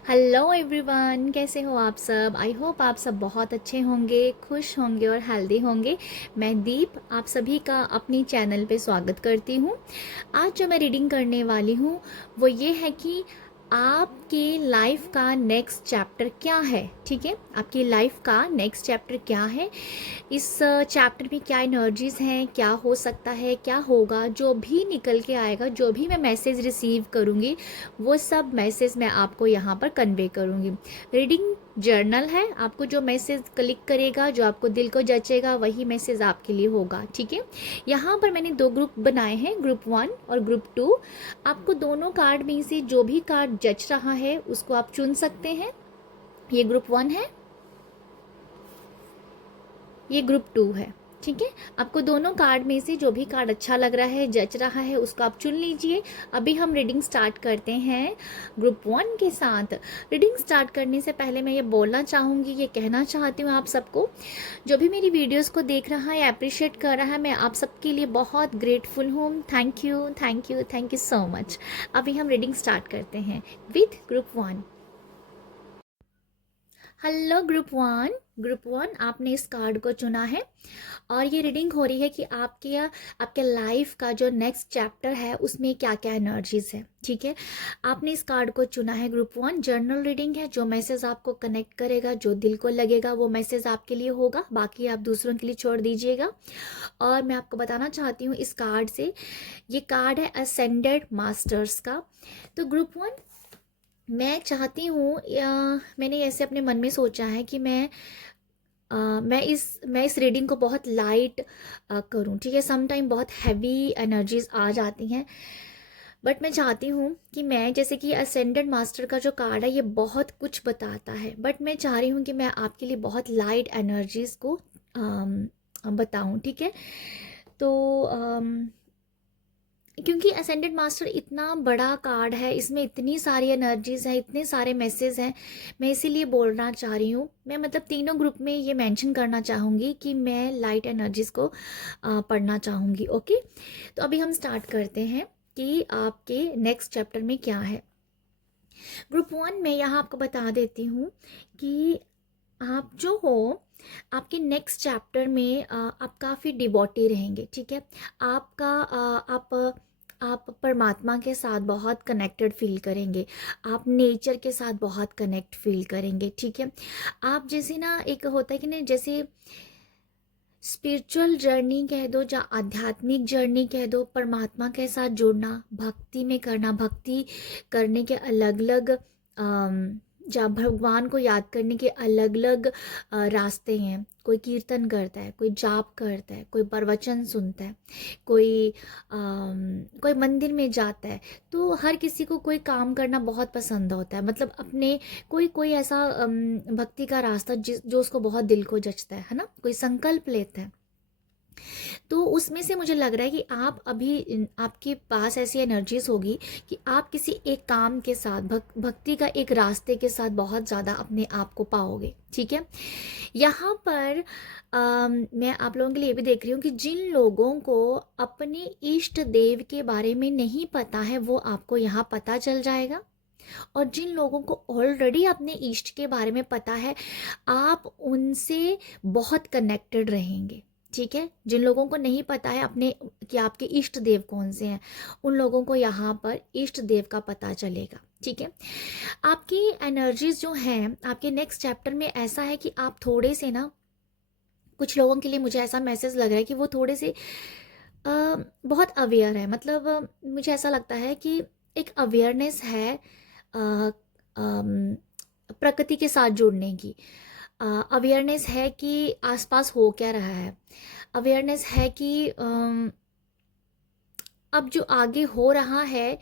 Hello everyone, कैसे हो आप सब। आई होप आप सब बहुत अच्छे होंगे, खुश होंगे और हेल्दी होंगे। मैं दीप आप सभी का अपनी चैनल पे स्वागत करती हूँ। आज जो मैं रीडिंग करने वाली हूँ वो ये है कि आपकी लाइफ का नेक्स्ट चैप्टर क्या है। ठीक है, आपकी लाइफ का नेक्स्ट चैप्टर क्या है, इस चैप्टर में क्या एनर्जीज़ हैं, क्या हो सकता है, क्या होगा, जो भी निकल के आएगा, जो भी मैं मैसेज रिसीव करूँगी वो सब मैसेज मैं आपको यहाँ पर कन्वे करूँगी। रीडिंग जर्नल है, आपको जो मैसेज क्लिक करेगा, जो आपको दिल को जचेगा, वही मैसेज आपके लिए होगा। ठीक है, यहाँ पर मैंने दो ग्रुप बनाए हैं, ग्रुप 1 और ग्रुप 2। आपको दोनों कार्ड में से जो भी कार्ड जच रहा है उसको आप चुन सकते हैं। ये ग्रुप 1 है, ये ग्रुप 2 है। ठीक है, आपको दोनों कार्ड में से जो भी कार्ड अच्छा लग रहा है, जच रहा है, उसको आप चुन लीजिए। अभी हम रीडिंग स्टार्ट करते हैं ग्रुप 1 के साथ। रीडिंग स्टार्ट करने से पहले मैं ये बोलना चाहूँगी, ये कहना चाहती हूँ आप सबको, जो भी मेरी वीडियोस को देख रहा है, अप्रिशिएट कर रहा है, मैं आप सबके लिए बहुत ग्रेटफुल हूँ। Thank you, thank you, thank you so much. अभी हम रीडिंग स्टार्ट करते हैं विथ ग्रुप 1। हेलो ग्रुप 1, आपने इस कार्ड को चुना है और ये रीडिंग हो रही है कि आपके लाइफ का जो नेक्स्ट चैप्टर है उसमें क्या क्या एनर्जीज है। ठीक है, आपने इस कार्ड को चुना है ग्रुप 1। जर्नल रीडिंग है, जो मैसेज आपको कनेक्ट करेगा, जो दिल को लगेगा, वो मैसेज आपके लिए होगा, बाकी आप दूसरों के लिए छोड़ दीजिएगा। और मैं आपको बताना चाहती हूँ इस कार्ड से, ये कार्ड है असेंडेड मास्टर्स का। तो ग्रुप 1, मैं चाहती हूँ, मैंने ऐसे अपने मन में सोचा है कि मैं इस रीडिंग को बहुत लाइट करूँ। ठीक है, सम टाइम बहुत हैवी एनर्जीज आ जाती हैं, बट मैं चाहती हूँ कि मैं, जैसे कि असेंडेड मास्टर का जो कार्ड है ये बहुत कुछ बताता है, बट मैं चाह रही हूँ कि मैं आपके लिए बहुत लाइट एनर्जीज को बताऊँ। ठीक है, तो क्योंकि असेंडेड मास्टर इतना बड़ा कार्ड है, इसमें इतनी सारी एनर्जीज हैं, इतने सारे मैसेज हैं, मैं इसीलिए बोलना चाह रही हूँ। मैं मतलब तीनों ग्रुप में ये मेंशन करना चाहूँगी कि मैं लाइट एनर्जीज को पढ़ना चाहूँगी। ओके, तो अभी हम स्टार्ट करते हैं कि आपके नेक्स्ट चैप्टर में क्या है। ग्रुप 1 में यहाँ आपको बता देती हूँ कि आप जो हो, आपके नेक्स्ट चैप्टर में आप काफ़ी डिवोटी रहेंगे। ठीक है, आपका आप परमात्मा के साथ बहुत कनेक्टेड फील करेंगे, आप नेचर के साथ बहुत कनेक्ट फील करेंगे। ठीक है, आप जैसे ना, एक होता है कि नहीं, जैसे स्पिरिचुअल जर्नी कह दो या आध्यात्मिक जर्नी कह दो, परमात्मा के साथ जुड़ना, भक्ति में करना, भक्ति करने के अलग अलग जहाँ भगवान को याद करने के अलग अलग रास्ते हैं। कोई कीर्तन करता है, कोई जाप करता है, कोई प्रवचन सुनता है, कोई मंदिर में जाता है। तो हर किसी को कोई काम करना बहुत पसंद होता है, मतलब अपने कोई कोई ऐसा भक्ति का रास्ता जो उसको बहुत दिल को जचता है ना, कोई संकल्प लेता है। तो उसमें से मुझे लग रहा है कि आप अभी, आपके पास ऐसी एनर्जीज होगी कि आप किसी एक काम के साथ, भक्ति का एक रास्ते के साथ बहुत ज़्यादा अपने आप को पाओगे। ठीक है, यहाँ पर मैं आप लोगों के लिए भी देख रही हूँ कि जिन लोगों को अपने इष्ट देव के बारे में नहीं पता है वो आपको यहाँ पता चल जाएगा, और जिन लोगों को ऑलरेडी अपने इष्ट के बारे में पता है आप उनसे बहुत कनेक्टेड रहेंगे। ठीक है, जिन लोगों को नहीं पता है अपने कि आपके इष्ट देव कौन से हैं, उन लोगों को यहाँ पर इष्ट देव का पता चलेगा। ठीक है, आपकी एनर्जीज जो हैं आपके नेक्स्ट चैप्टर में, ऐसा है कि आप थोड़े से ना, कुछ लोगों के लिए मुझे ऐसा मैसेज लग रहा है कि वो थोड़े से बहुत अवेयर है। मतलब मुझे ऐसा लगता है कि एक अवेयरनेस है प्रकृति के साथ जुड़ने की, अवेयरनेस है कि आसपास हो क्या रहा है, अवेयरनेस है कि अब जो आगे हो रहा है,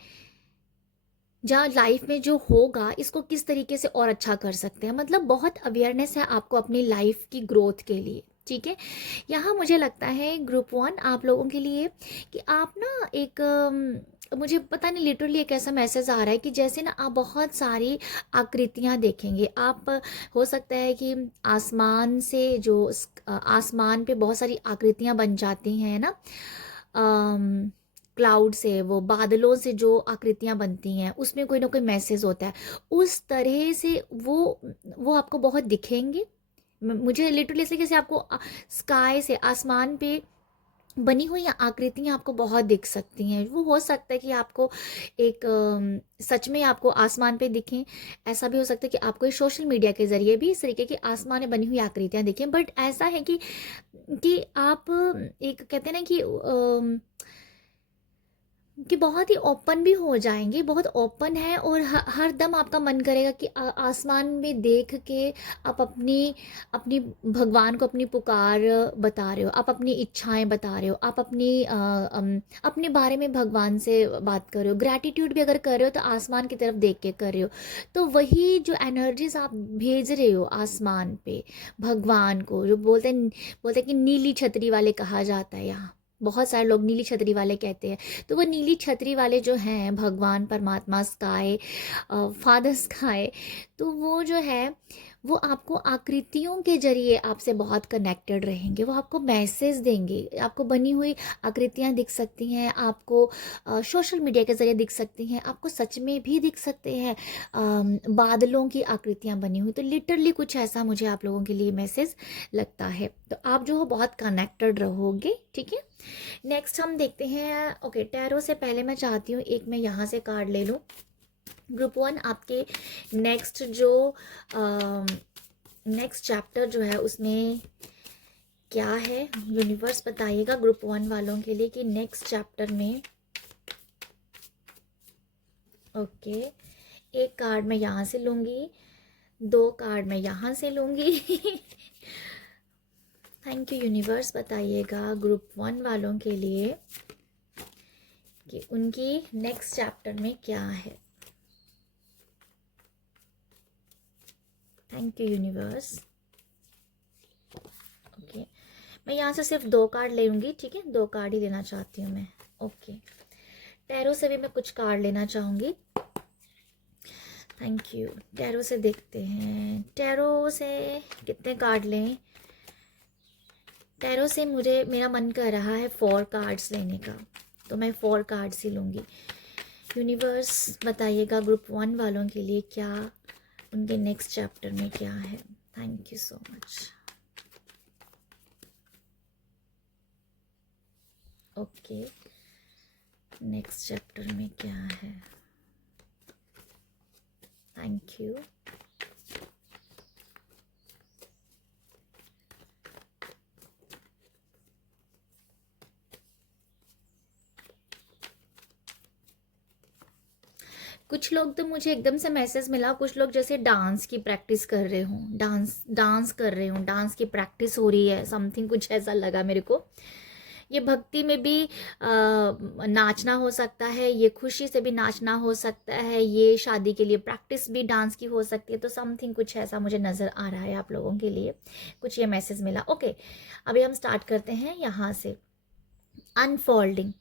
जहाँ लाइफ में जो होगा, इसको किस तरीके से और अच्छा कर सकते हैं। मतलब बहुत अवेयरनेस है आपको अपनी लाइफ की ग्रोथ के लिए। ठीक है, यहाँ मुझे लगता है ग्रुप 1 आप लोगों के लिए कि आप ना एक मुझे पता नहीं, लिटरली एक ऐसा मैसेज आ रहा है कि जैसे ना आप बहुत सारी आकृतियाँ देखेंगे। आप, हो सकता है कि आसमान से आसमान पे बहुत सारी आकृतियाँ बन जाती हैं ना, क्लाउड से, वो बादलों से जो आकृतियाँ बनती हैं उसमें कोई ना कोई मैसेज होता है, उस तरह से वो आपको बहुत दिखेंगे। मुझे लिटरली ऐसे कैसे आपको स्काई से, आसमान पे बनी हुई आकृतियाँ आपको बहुत दिख सकती हैं। वो हो सकता है कि आपको एक सच में आपको आसमान पे दिखें, ऐसा भी हो सकता है कि आपको सोशल मीडिया के ज़रिए भी इस तरीके की आसमान में बनी हुई आकृतियाँ दिखें। बट ऐसा है कि आप एक कहते हैं ना कि बहुत ही ओपन भी हो जाएंगे, बहुत ओपन है, और हर दम आपका मन करेगा कि आसमान में देख के आप अपनी अपनी भगवान को अपनी पुकार बता रहे हो, आप अपनी इच्छाएं बता रहे हो, आप अपने बारे में भगवान से बात कर रहे हो, ग्रैटिट्यूड भी अगर कर रहे हो तो आसमान की तरफ देख के कर रहे हो। तो वही जो एनर्जीज आप भेज रहे हो आसमान पे भगवान को, जो बोलते हैं कि नीली छतरी वाले कहा जाता है, यहाँ बहुत सारे लोग नीली छतरी वाले कहते हैं। तो वो नीली छतरी वाले जो हैं भगवान परमात्मा, स्काई, फादर स्काई, तो वो जो है वो आपको आकृतियों के जरिए आपसे बहुत कनेक्टेड रहेंगे, वो आपको मैसेज देंगे। आपको बनी हुई आकृतियाँ दिख सकती हैं, आपको सोशल मीडिया के ज़रिए दिख सकती हैं, आपको सच में भी दिख सकते हैं बादलों की आकृतियाँ बनी हुई। तो लिटरली कुछ ऐसा मुझे आप लोगों के लिए मैसेज लगता है। तो आप जो हो बहुत कनेक्टेड रहोगे, ठीक है। नेक्स्ट हम देखते हैं। ओके, टैरो से पहले मैं चाहती हूँ एक मैं यहाँ से कार्ड ले लूँ। ग्रुप 1 आपके नेक्स्ट जो नेक्स्ट चैप्टर जो है उसमें क्या है, यूनिवर्स बताइएगा ग्रुप 1 वालों के लिए कि नेक्स्ट चैप्टर में। ओके, एक कार्ड मैं यहाँ से लूँगी, 2 कार्ड मैं यहाँ से लूँगी। थैंक यू यूनिवर्स, बताइएगा ग्रुप 1 वालों के लिए कि उनकी नेक्स्ट चैप्टर में क्या है। Thank you universe. ओके, मैं यहाँ से सिर्फ 2 कार्ड ले लूँगी, ठीक है, 2 कार्ड ही लेना चाहती हूँ मैं। ओके, टैरो से भी मैं कुछ कार्ड लेना चाहूँगी। Thank you. टैरो से देखते हैं, टैरो से कितने कार्ड लें। टैरो से मेरा मन कर रहा है 4 कार्ड्स लेने का, तो मैं 4 कार्ड्स ही लूँगी। यूनिवर्स बताइएगा ग्रुप 1 वालों के लिए क्या उनके नेक्स्ट चैप्टर में क्या है। Thank you so much. Okay, next chapter में क्या है। Thank you. कुछ लोग तो मुझे एकदम से मैसेज मिला, कुछ लोग जैसे डांस की प्रैक्टिस कर रहे हों, डांस कर रहे हों, डांस की प्रैक्टिस हो रही है, समथिंग कुछ ऐसा लगा मेरे को। ये भक्ति में भी नाचना हो सकता है, ये खुशी से भी नाचना हो सकता है, ये शादी के लिए प्रैक्टिस भी डांस की हो सकती है। तो समथिंग कुछ ऐसा मुझे नज़र आ रहा है आप लोगों के लिए, कुछ ये मैसेज मिला। ओके, अभी हम स्टार्ट करते हैं यहाँ से। Unfolding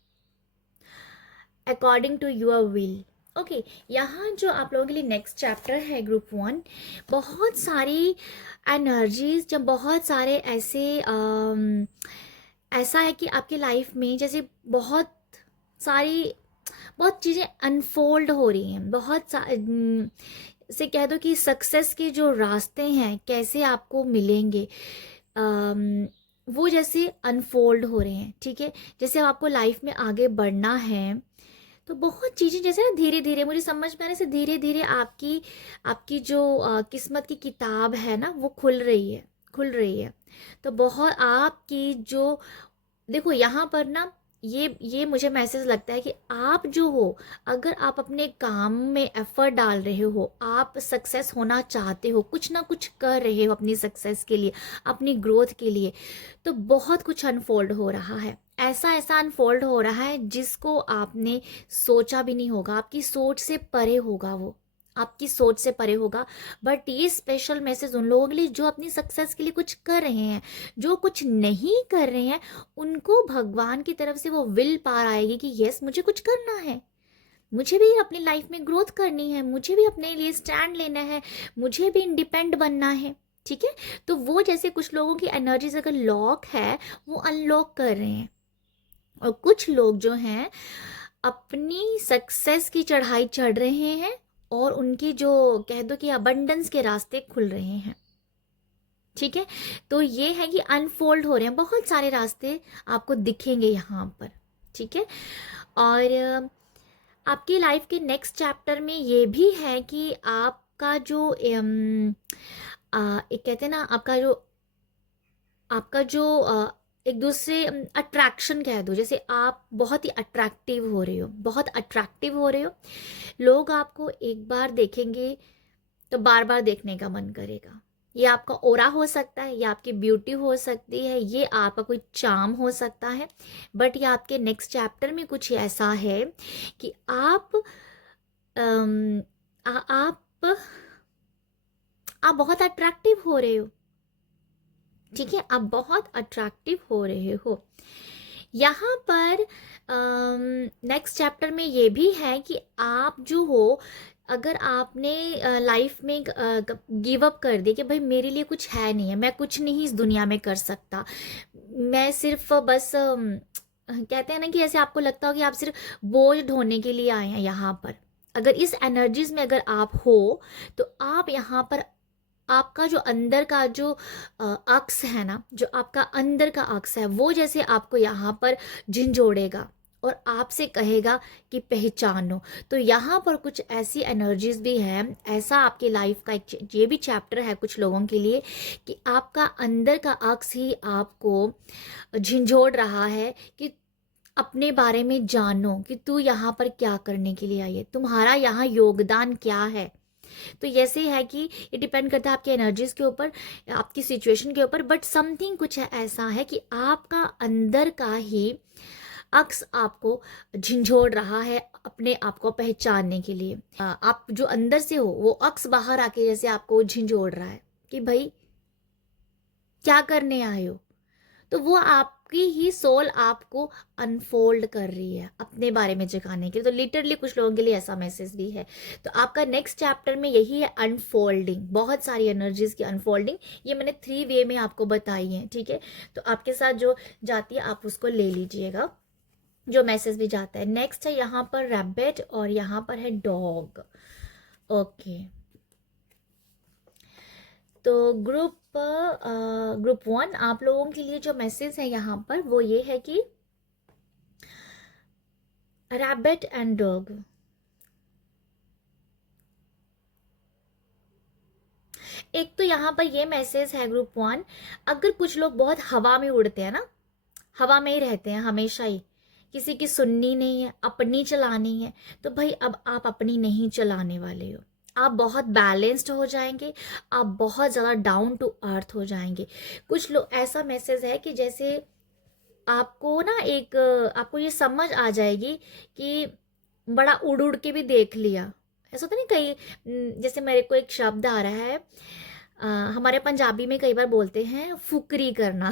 according to your will. Okay, यहाँ जो आप लोगों के लिए नेक्स्ट चैप्टर है ग्रुप 1, बहुत सारी एनर्जीज, जब बहुत सारे ऐसे ऐसा है कि आपकी लाइफ में जैसे बहुत चीज़ें अनफोल्ड हो रही हैं, से कह दो कि सक्सेस के जो रास्ते हैं कैसे आपको मिलेंगे, वो जैसे अनफोल्ड हो रहे हैं, ठीक है। जैसे आपको लाइफ में आगे बढ़ना है तो बहुत चीज़ें जैसे ना धीरे धीरे मुझे समझ में आने से धीरे धीरे आपकी जो किस्मत की किताब है ना वो खुल रही है। तो बहुत आपकी जो देखो यहाँ पर ना ये मुझे मैसेज लगता है कि आप जो हो, अगर आप अपने काम में एफर्ट डाल रहे हो, आप सक्सेस होना चाहते हो, कुछ ना कुछ कर रहे हो अपनी सक्सेस के लिए, अपनी ग्रोथ के लिए, तो बहुत कुछ अनफोल्ड हो रहा है। ऐसा ऐसा अनफोल्ड हो रहा है जिसको आपने सोचा भी नहीं होगा, आपकी सोच से परे होगा, वो आपकी सोच से परे होगा। बट ये स्पेशल मैसेज उन लोगों के लिए जो अपनी सक्सेस के लिए कुछ कर रहे हैं, जो कुछ नहीं कर रहे हैं उनको भगवान की तरफ से वो विल पार आएगी कि यस मुझे कुछ करना है, मुझे भी अपनी लाइफ में ग्रोथ करनी है, मुझे भी अपने लिए स्टैंड लेना है, मुझे भी इंडिपेंडेंट बनना है, ठीक है। तो वो जैसे कुछ लोगों की एनर्जीज अगर लॉक है वो अनलॉक कर रहे हैं, और कुछ लोग जो हैं अपनी सक्सेस की चढ़ाई चढ़ रहे हैं और उनकी जो कह दो कि अबंडेंस के रास्ते खुल रहे हैं। ठीक है, तो ये है कि अनफोल्ड हो रहे हैं, बहुत सारे रास्ते आपको दिखेंगे यहाँ पर। ठीक है, और आपकी लाइफ के नेक्स्ट चैप्टर में ये भी है कि आपका जो एक कहते हैं ना, आपका जो एक दूसरे अट्रैक्शन कह दो, जैसे आप बहुत ही अट्रैक्टिव हो रहे हो, बहुत अट्रैक्टिव हो रहे हो, लोग आपको एक बार देखेंगे तो बार बार देखने का मन करेगा। ये आपका ओरा हो सकता है, ये आपकी ब्यूटी हो सकती है, ये आपका कोई चार्म हो सकता है, बट ये आपके नेक्स्ट चैप्टर में कुछ ऐसा है कि अम, आप बहुत अट्रैक्टिव हो रहे हो। ठीक है, आप बहुत अट्रैक्टिव हो रहे हो। यहाँ पर नेक्स्ट चैप्टर में ये भी है कि आप जो हो, अगर आपने लाइफ में गिव अप कर दिया कि भाई मेरे लिए कुछ है नहीं है, मैं कुछ नहीं इस दुनिया में कर सकता, मैं सिर्फ बस कहते हैं ना कि ऐसे आपको लगता हो कि आप सिर्फ बोझ ढोने के लिए आए हैं यहाँ पर, अगर इस एनर्जीज में अगर आप हो तो आप यहाँ पर आपका जो अंदर का जो अक्स है ना, जो आपका अंदर का अक्स है, वो जैसे आपको यहाँ पर झिंझोड़ेगा और आपसे कहेगा कि पहचानो। तो यहाँ पर कुछ ऐसी एनर्जीज भी हैं, ऐसा आपकी लाइफ का एक ये भी चैप्टर है कुछ लोगों के लिए कि आपका अंदर का अक्स ही आपको झिंझोड़ रहा है कि अपने बारे में जानो कि तू यहाँ पर क्या करने के लिए आई है, तुम्हारा यहाँ योगदान क्या है। तो ऐसे है कि ये डिपेंड करता है आपकी एनर्जीज के ऊपर, आपकी सिचुएशन के ऊपर, बट समथिंग कुछ ऐसा है कि आपका अंदर का ही अक्स आपको झिंझोड़ रहा है अपने आप को पहचानने के लिए। आप जो अंदर से हो वो अक्स बाहर आके जैसे आपको झिंझोड़ रहा है कि भाई क्या करने आए हो। तो वो आपकी ही सोल आपको अनफोल्ड कर रही है अपने बारे में जगाने के लिए। तो लिटरली कुछ लोगों के लिए ऐसा मैसेज भी है। तो आपका नेक्स्ट चैप्टर में यही है, अनफोल्डिंग, बहुत सारी एनर्जीज की अनफोल्डिंग। ये मैंने 3 वे में आपको बताई है। ठीक है, तो आपके साथ जो जाती है आप उसको ले लीजिएगा, जो मैसेज भी जाता है। नेक्स्ट है यहाँ पर रैबिट और यहाँ पर है डॉग। ओके, तो ग्रुप 1 आप लोगों के लिए जो मैसेज है यहाँ पर वो ये है कि रैबिट एंड डॉग, एक तो यहाँ पर ये मैसेज है ग्रुप 1, अगर कुछ लोग बहुत हवा में उड़ते हैं ना, हवा में ही रहते हैं हमेशा ही, किसी की सुननी नहीं है, अपनी चलानी है, तो भाई अब आप अपनी नहीं चलाने वाले हो। आप बहुत बैलेंस्ड हो जाएंगे, आप बहुत ज़्यादा डाउन टू अर्थ हो जाएंगे। कुछ लोग ऐसा मैसेज है कि जैसे आपको ना एक आपको ये समझ आ जाएगी कि बड़ा उड़ उड़ के भी देख लिया, ऐसा तो नहीं कहीं। जैसे मेरे को एक शब्द आ रहा है, हमारे पंजाबी में कई बार बोलते हैं फुकरी करना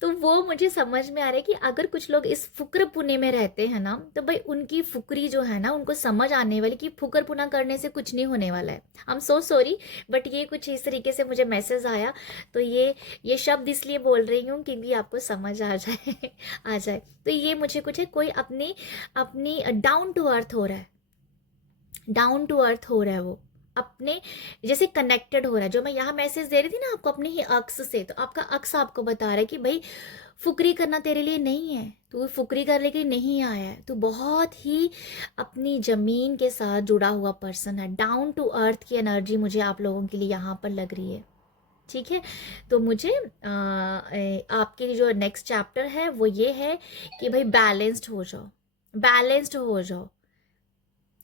तो वो मुझे समझ में आ रहा है कि अगर कुछ लोग इस फुकर पुने में रहते हैं ना, तो भाई उनकी फुकरी जो है ना, उनको समझ आने वाली कि फुकर पुना करने से कुछ नहीं होने वाला है। I am so sorry, but ये कुछ इस तरीके से मुझे मैसेज आया, तो ये शब्द इसलिए बोल रही हूँ क्योंकि आपको समझ आ जाए आ जाए। तो ये मुझे कुछ है, कोई अपनी अपनी डाउन टू अर्थ हो रहा है, डाउन टू अर्थ हो रहा है, वो अपने जैसे कनेक्टेड हो रहा है। जो मैं यहाँ मैसेज दे रही थी ना आपको अपने ही अक्स से, तो आपका अक्स आपको बता रहा है कि भाई फुकरी करना तेरे लिए नहीं है, तू फुकरी करने के लिए नहीं आया है, तू बहुत ही अपनी जमीन के साथ जुड़ा हुआ पर्सन है। डाउन टू अर्थ की एनर्जी मुझे आप लोगों के लिए यहाँ पर लग रही है। ठीक है, तो मुझे आपके जो नेक्स्ट चैप्टर है वो ये है कि भाई बैलेंस्ड हो जाओ, बैलेंस्ड हो जाओ।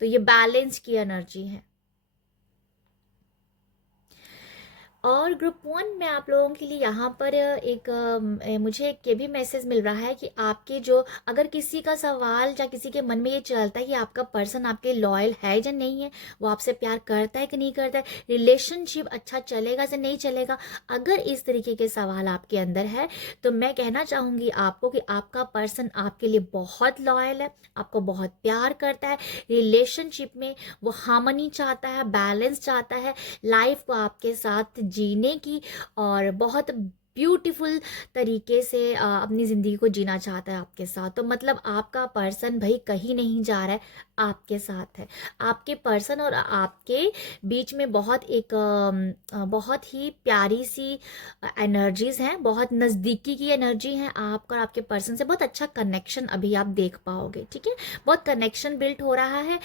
तो ये बैलेंस की एनर्जी है। और ग्रुप 1 में आप लोगों के लिए यहाँ पर एक मुझे एक ये भी मैसेज मिल रहा है कि आपके जो, अगर किसी का सवाल या किसी के मन में ये चलता है कि आपका पर्सन आपके लॉयल है या नहीं है, वो आपसे प्यार करता है कि नहीं करता है, रिलेशनशिप अच्छा चलेगा या नहीं चलेगा, अगर इस तरीके के सवाल आपके अंदर है, तो मैं कहना चाहूँगी आपको कि आपका पर्सन आपके लिए बहुत लॉयल है, आपको बहुत प्यार करता है, रिलेशनशिप में वो हार्मनी चाहता है, बैलेंस चाहता है, लाइफ को आपके साथ जीने की, और बहुत ब्यूटीफुल तरीके से अपनी ज़िंदगी को जीना चाहता है आपके साथ। तो मतलब आपका पर्सन भाई कहीं नहीं जा रहा है, आपके साथ है। आपके पर्सन और आपके बीच में बहुत एक बहुत ही प्यारी सी एनर्जीज हैं, बहुत नज़दीकी की एनर्जी है आपका और आपके पर्सन से। बहुत अच्छा कनेक्शन अभी आप देख पाओगे, ठीक है, बहुत कनेक्शन बिल्ट हो रहा है।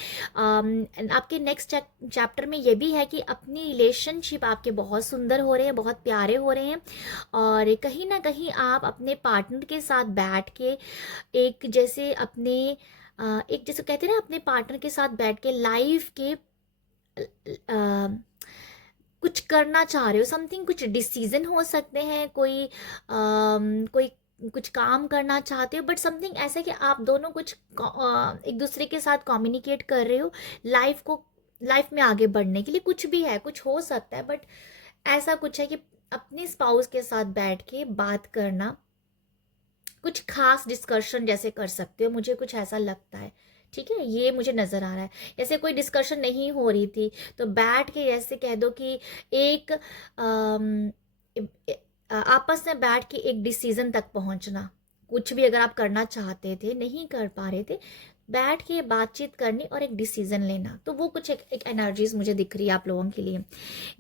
आपके नेक्स्ट चैप्टर में ये भी है कि अपनी रिलेशनशिप आपके बहुत सुंदर हो रहे हैं, बहुत प्यारे हो रहे हैं, और कहीं ना कहीं आप अपने पार्टनर के साथ बैठ के एक जैसे अपने एक जैसे कहते हैं ना, अपने पार्टनर के साथ बैठ के लाइफ के कुछ करना चाह रहे हो, समथिंग, कुछ डिसीजन हो सकते हैं, कोई कुछ काम करना चाहते हो, बट समथिंग ऐसा कि आप दोनों कुछ एक दूसरे के साथ कम्युनिकेट कर रहे हो लाइफ में आगे बढ़ने के लिए। कुछ भी है, कुछ हो सकता है, बट ऐसा कुछ है कि अपने स्पाउस के साथ बैठ के बात करना, कुछ खास डिस्कशन जैसे कर सकते हो, मुझे कुछ ऐसा लगता है, ठीक है, ये मुझे नज़र आ रहा है। जैसे कोई डिस्कशन नहीं हो रही थी तो बैठ के जैसे कह दो कि एक आपस में बैठ के एक डिसीजन तक पहुंचना, कुछ भी अगर आप करना चाहते थे, नहीं कर पा रहे थे, बैठ के बातचीत करनी और एक डिसीजन लेना, तो वो कुछ एक एनर्जीज मुझे दिख रही है आप लोगों के लिए।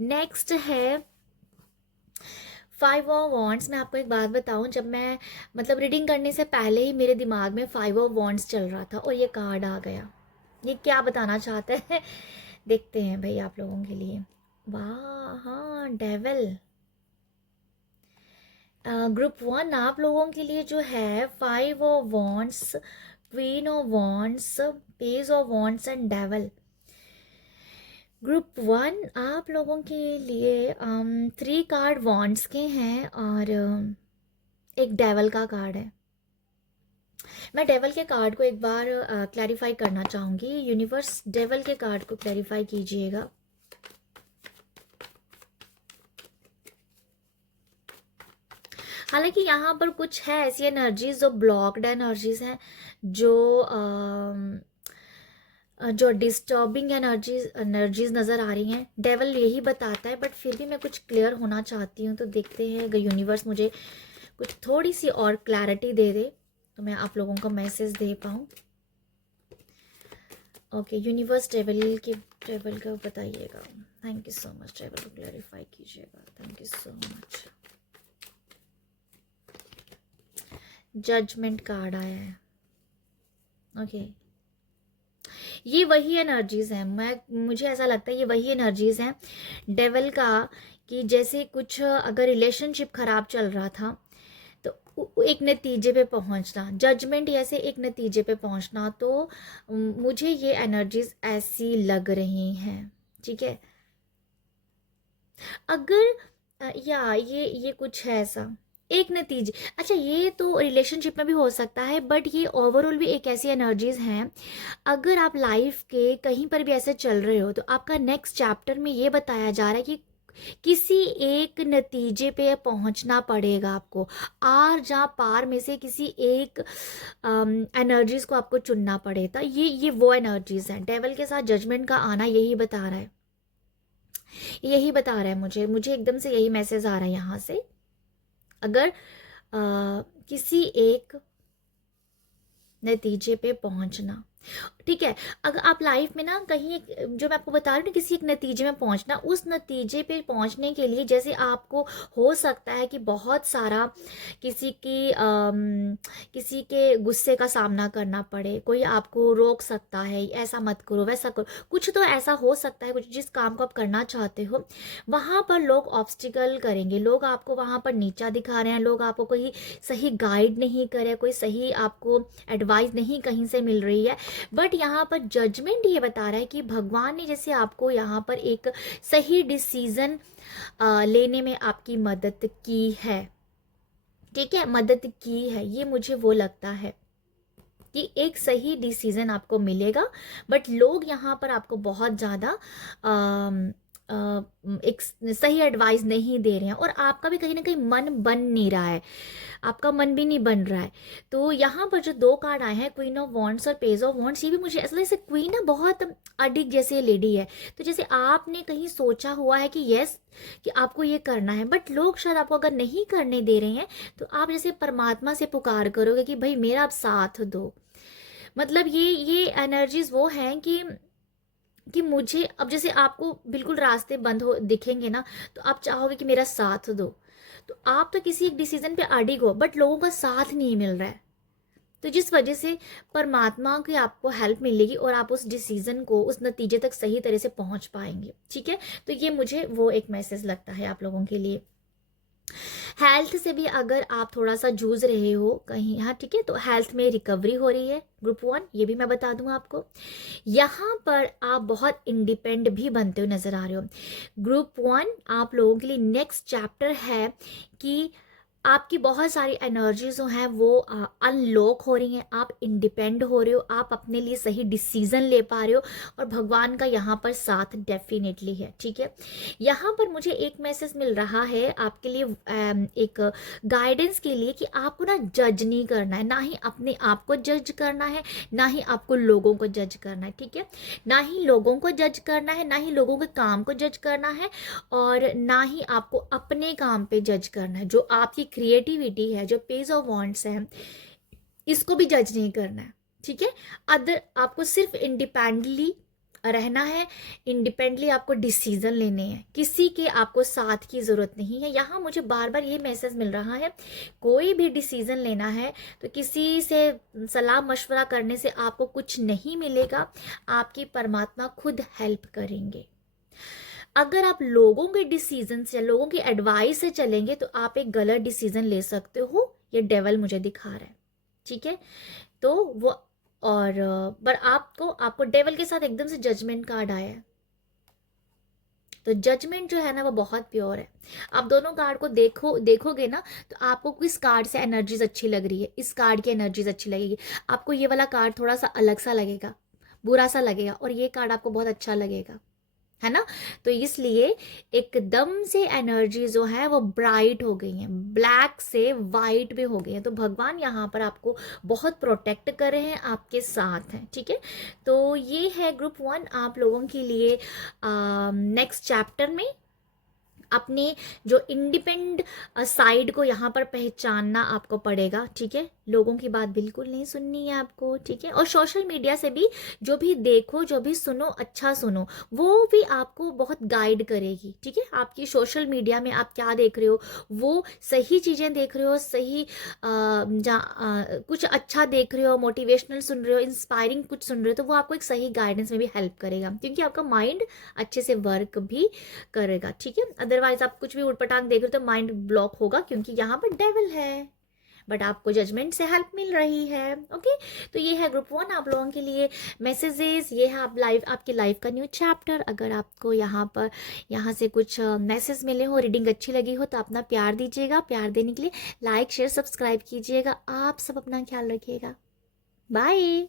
नेक्स्ट है 5 ऑफ वॉन्ड्स। मैं आपको एक बात बताऊं, जब मैं मतलब रीडिंग करने से पहले ही मेरे दिमाग में 5 ऑफ वॉन्ड्स चल रहा था और ये कार्ड आ गया। ये क्या बताना चाहता है देखते हैं भाई आप लोगों के लिए। वाह, हाँ, डेविल। ग्रुप 1 आप लोगों के लिए जो है 5 of wands, queen of wands, page of wands and devil. Group 1 आप लोगों के लिए 3 कार्ड वॉन्ड्स के हैं और एक डेवल का कार्ड है। मैं डेवल के कार्ड को एक बार क्लैरिफाई करना चाहूँगी। यूनिवर्स, डेवल के कार्ड को क्लैरिफाई कीजिएगा। हालांकि यहाँ पर कुछ है ऐसी एनर्जीज जो ब्लॉक्ड एनर्जीज हैं, जो डिस्टर्बिंग एनर्जीज नज़र आ रही हैं। डेवल यही बताता है, बट फिर भी मैं कुछ क्लियर होना चाहती हूँ, तो देखते हैं अगर यूनिवर्स मुझे कुछ थोड़ी सी और क्लैरिटी दे दे तो मैं आप लोगों को मैसेज दे पाऊँ। ओके यूनिवर्स, डेवल का बताइएगा। थैंक यू सो मच, डेवल को क्लैरिफाई कीजिएगा। Thank you so much. Judgement card आया है। ओके ये वही एनर्जीज हैं, मुझे ऐसा लगता है ये वही एनर्जीज हैं डेवल का, कि जैसे कुछ अगर रिलेशनशिप खराब चल रहा था तो एक नतीजे पे पहुंचना, जजमेंट ऐसे एक नतीजे पे पहुंचना, तो मुझे ये एनर्जीज ऐसी लग रही हैं, ठीक है। अगर या ये कुछ है ऐसा एक नतीजे, अच्छा ये तो रिलेशनशिप में भी हो सकता है, बट ये ओवरऑल भी एक ऐसी एनर्जीज हैं, अगर आप लाइफ के कहीं पर भी ऐसे चल रहे हो तो आपका नेक्स्ट चैप्टर में ये बताया जा रहा है कि किसी एक नतीजे पे पहुंचना पड़ेगा आपको, आर जहाँ पार में से किसी एक एनर्जीज को आपको चुनना पड़ेगा। ये वो एनर्जीज हैं। डेवल के साथ जजमेंट का आना यही बता रहा है, यही बता रहा है मुझे एकदम से यही मैसेज आ रहा है यहाँ से। अगर किसी एक नतीजे पे पहुंचना, ठीक है, अगर आप लाइफ में ना कहीं एक, जो मैं आपको बता रही हूँ, किसी एक नतीजे में पहुंचना, उस नतीजे पे पहुंचने के लिए जैसे आपको हो सकता है कि बहुत सारा किसी के गुस्से का सामना करना पड़े, कोई आपको रोक सकता है, ऐसा मत करो, वैसा करो, कुछ तो ऐसा हो सकता है, कुछ जिस काम को आप करना चाहते हो वहाँ पर लोग ऑब्स्टिकल करेंगे, लोग आपको वहाँ पर नीचा दिखा रहे हैं, लोग आपको कोई सही गाइड नहीं करे, कोई सही आपको एडवाइस नहीं कहीं से मिल रही है, बट यहाँ पर जजमेंट ये बता रहा है कि भगवान ने जैसे आपको यहाँ पर एक सही डिसीजन लेने में आपकी मदद की है, ठीक है, मदद की है, ये मुझे वो लगता है कि एक सही डिसीजन आपको मिलेगा, बट लोग यहाँ पर आपको बहुत ज़्यादा एक सही एडवाइस नहीं दे रहे हैं, और आपका भी कहीं ना कहीं मन बन नहीं रहा है, आपका मन भी नहीं बन रहा है। तो यहाँ पर जो दो कार्ड आए हैं, क्वीन ऑफ वॉन्ड्स और पेज ऑफ वॉन्ड्स, ये भी मुझे ऐसा जैसे क्वीन ना बहुत अडिग जैसे लेडी है। तो जैसे आपने कहीं सोचा हुआ है कि यस, कि आपको ये करना है, बट लोग शायद आपको अगर नहीं करने दे रहे हैं, तो आप जैसे परमात्मा से पुकार करोगे कि भाई मेरा आप साथ दो। मतलब ये एनर्जीज वो हैं कि मुझे अब जैसे आपको बिल्कुल रास्ते बंद हो दिखेंगे ना, तो आप चाहोगे कि मेरा साथ दो। तो आप तो किसी एक डिसीजन पे अडिग हो, बट लोगों का साथ नहीं मिल रहा है, तो जिस वजह से परमात्मा की आपको हेल्प मिलेगी और आप उस डिसीजन को, उस नतीजे तक सही तरह से पहुंच पाएंगे। ठीक है, तो ये मुझे वो एक मैसेज लगता है आप लोगों के लिए। हेल्थ से भी अगर आप थोड़ा सा जूझ रहे हो कहीं, हाँ ठीक है, तो हेल्थ में रिकवरी हो रही है ग्रुप 1, ये भी मैं बता दूं आपको। यहाँ पर आप बहुत इंडिपेंडेंट भी बनते हो नजर आ रहे हो। ग्रुप 1 आप लोगों के लिए नेक्स्ट चैप्टर है कि आपकी बहुत सारी एनर्जी जो हैं वो अनलॉक हो रही हैं, आप इंडिपेंड हो रहे हो, आप अपने लिए सही डिसीजन ले पा रहे हो, और भगवान का यहाँ पर साथ डेफिनेटली है। ठीक है, यहाँ पर मुझे एक मैसेज मिल रहा है आपके लिए, एक गाइडेंस के लिए, कि आपको ना जज नहीं करना है, ना ही अपने आप को जज करना है, ना ही आपको लोगों को जज करना है। ठीक है, ना ही लोगों को जज करना है, ना ही लोगों के काम को जज करना है, और ना ही आपको अपने काम पे जज करना है। जो आपकी क्रिएटिविटी है, जो पेज ऑफ वॉन्ट्स है, इसको भी जज नहीं करना है। ठीक है, अदर आपको सिर्फ इंडिपेंडेंटली रहना है, इंडिपेंडेंटली आपको डिसीजन लेने हैं, किसी के आपको साथ की जरूरत नहीं है। यहाँ मुझे बार बार ये मैसेज मिल रहा है, कोई भी डिसीजन लेना है तो किसी से सलाह मशवरा करने से आपको कुछ नहीं मिलेगा, आपकी परमात्मा खुद हेल्प करेंगे। अगर आप लोगों के डिसीजन से, लोगों की एडवाइस से चलेंगे, तो आप एक गलत डिसीजन ले सकते हो, ये डेवल मुझे दिखा रहा है। ठीक है, तो वो, और पर आपको डेवल के साथ एकदम से जजमेंट कार्ड आया है, तो जजमेंट जो है ना वो बहुत प्योर है। आप दोनों कार्ड को देखोगे ना, तो आपको किस कार्ड से एनर्जीज अच्छी लग रही है, इस कार्ड की एनर्जीज अच्छी लगेगी आपको, ये वाला कार्ड थोड़ा सा अलग सा लगेगा, बुरा सा लगेगा, और ये कार्ड आपको बहुत अच्छा लगेगा, है ना। तो इसलिए एकदम से एनर्जी जो है वो ब्राइट हो गई है, ब्लैक से वाइट में हो गई है। तो भगवान यहाँ पर आपको बहुत प्रोटेक्ट कर रहे हैं, आपके साथ हैं। ठीक है, तो ये है ग्रुप 1 आप लोगों के लिए नेक्स्ट चैप्टर में अपने जो इंडिपेंडेंट साइड को यहाँ पर पहचानना आपको पड़ेगा। ठीक है, लोगों की बात बिल्कुल नहीं सुननी है आपको। ठीक है, और सोशल मीडिया से भी जो भी देखो, जो भी सुनो, अच्छा सुनो, वो भी आपको बहुत गाइड करेगी। ठीक है, आपकी सोशल मीडिया में आप क्या देख रहे हो, वो सही चीज़ें देख रहे हो, सही कुछ अच्छा देख रहे हो, मोटिवेशनल सुन रहे हो, इंस्पायरिंग कुछ सुन रहे हो, तो वो आपको एक सही गाइडेंस में भी हेल्प करेगा, क्योंकि आपका माइंड अच्छे से वर्क भी करेगा। ठीक है, अदरवाइज आप कुछ भी उठपटांग देख रहे हो तो माइंड ब्लॉक होगा, क्योंकि यहाँ पर डेविल है, बट आपको जजमेंट से हेल्प मिल रही है। ओके, तो ये है ग्रुप 1 आप लोगों के लिए मैसेजेस, ये है आपकी लाइफ का न्यू चैप्टर। अगर आपको यहाँ से कुछ मैसेज मिले हो, रीडिंग अच्छी लगी हो, तो अपना प्यार दीजिएगा। प्यार देने के लिए लाइक शेयर सब्सक्राइब कीजिएगा। आप सब अपना ख्याल रखिएगा। बाय।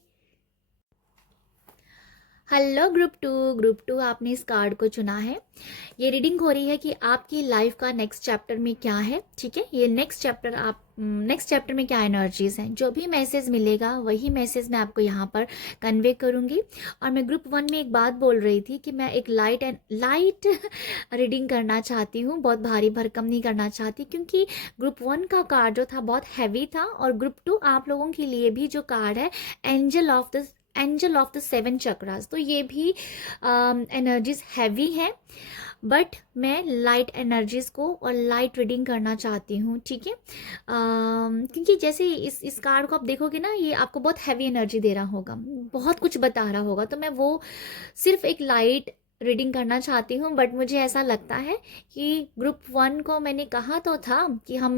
हेलो ग्रुप टू आपने इस कार्ड को चुना है। ये रीडिंग हो रही है कि आपकी लाइफ का नेक्स्ट चैप्टर में क्या है। ठीक है, ये नेक्स्ट चैप्टर में क्या एनर्जीज हैं, जो भी मैसेज मिलेगा वही मैसेज मैं आपको यहाँ पर कन्वे करूँगी। और मैं ग्रुप 1 में एक बात बोल रही थी कि मैं एक लाइट रीडिंग करना चाहती हूँ, बहुत भारी भरकम नहीं करना चाहती, क्योंकि ग्रुप 1 का कार्ड जो था बहुत हैवी था, और ग्रुप 2 आप लोगों के लिए भी जो कार्ड है एंजल ऑफ द 7 चक्रास, तो ये भी एनर्जीज हैवी हैं, बट मैं लाइट एनर्जीज को और लाइट रीडिंग करना चाहती हूँ। ठीक है, क्योंकि जैसे इस कार्ड को आप देखोगे ना, ये आपको बहुत हैवी एनर्जी दे रहा होगा, बहुत कुछ बता रहा होगा, तो मैं वो सिर्फ एक लाइट रीडिंग करना चाहती हूँ। बट मुझे ऐसा लगता है कि ग्रुप 1 को मैंने कहा तो था कि हम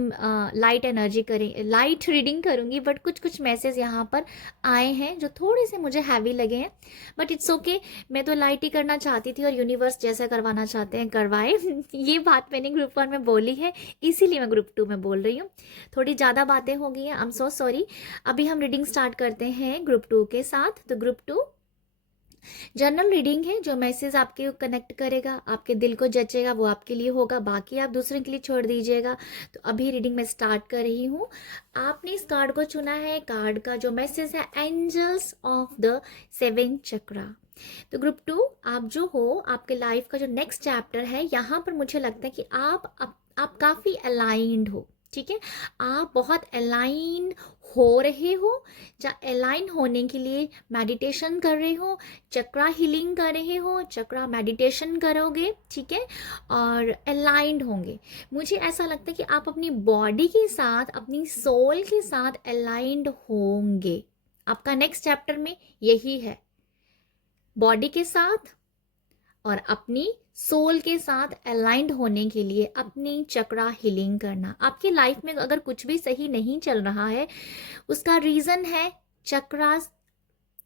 लाइट एनर्जी करें, लाइट रीडिंग करूँगी, बट कुछ मैसेज यहाँ पर आए हैं जो थोड़े से मुझे हैवी लगे हैं, बट इट्स ओके। मैं तो लाइट ही करना चाहती थी, और यूनिवर्स जैसा करवाना चाहते हैं करवाए। ये बात मैंने ग्रुप 1 में बोली है, इसीलिए मैं ग्रुप 2 में बोल रही हूँ। थोड़ी ज़्यादा बातें हो गई हैं, आई एम सो सॉरी। अभी हम रीडिंग स्टार्ट करते हैं ग्रुप 2 के साथ। तो ग्रुप 2 जनरल रीडिंग है, जो मैसेज आपके कनेक्ट करेगा, आपके दिल को जचेगा, वो आपके लिए होगा, बाकी आप दूसरे के लिए छोड़ दीजिएगा। तो अभी रीडिंग मैं स्टार्ट कर रही हूँ। आपने इस कार्ड को चुना है, कार्ड का जो मैसेज है, एंजल्स ऑफ द सेवन चक्रा। तो ग्रुप 2, आप जो हो, आपके लाइफ का जो नेक्स्ट चैप्टर है, यहाँ पर मुझे लगता है कि आप काफ़ी अलाइंड हो। ठीक है, आप बहुत अलाइन हो रहे हो। या अलाइन होने के लिए मेडिटेशन कर रहे हो, चक्रा हीलिंग कर रहे हो, चक्रा मेडिटेशन करोगे। ठीक है, और अलाइंड होंगे। मुझे ऐसा लगता है कि आप अपनी बॉडी के साथ, अपनी सोल के साथ अलाइंड होंगे। आपका नेक्स्ट चैप्टर में यही है, बॉडी के साथ और अपनी सोल के साथ अलाइंड होने के लिए अपनी चक्रा हीलिंग करना। आपकी लाइफ में अगर कुछ भी सही नहीं चल रहा है, उसका रीज़न है चक्रास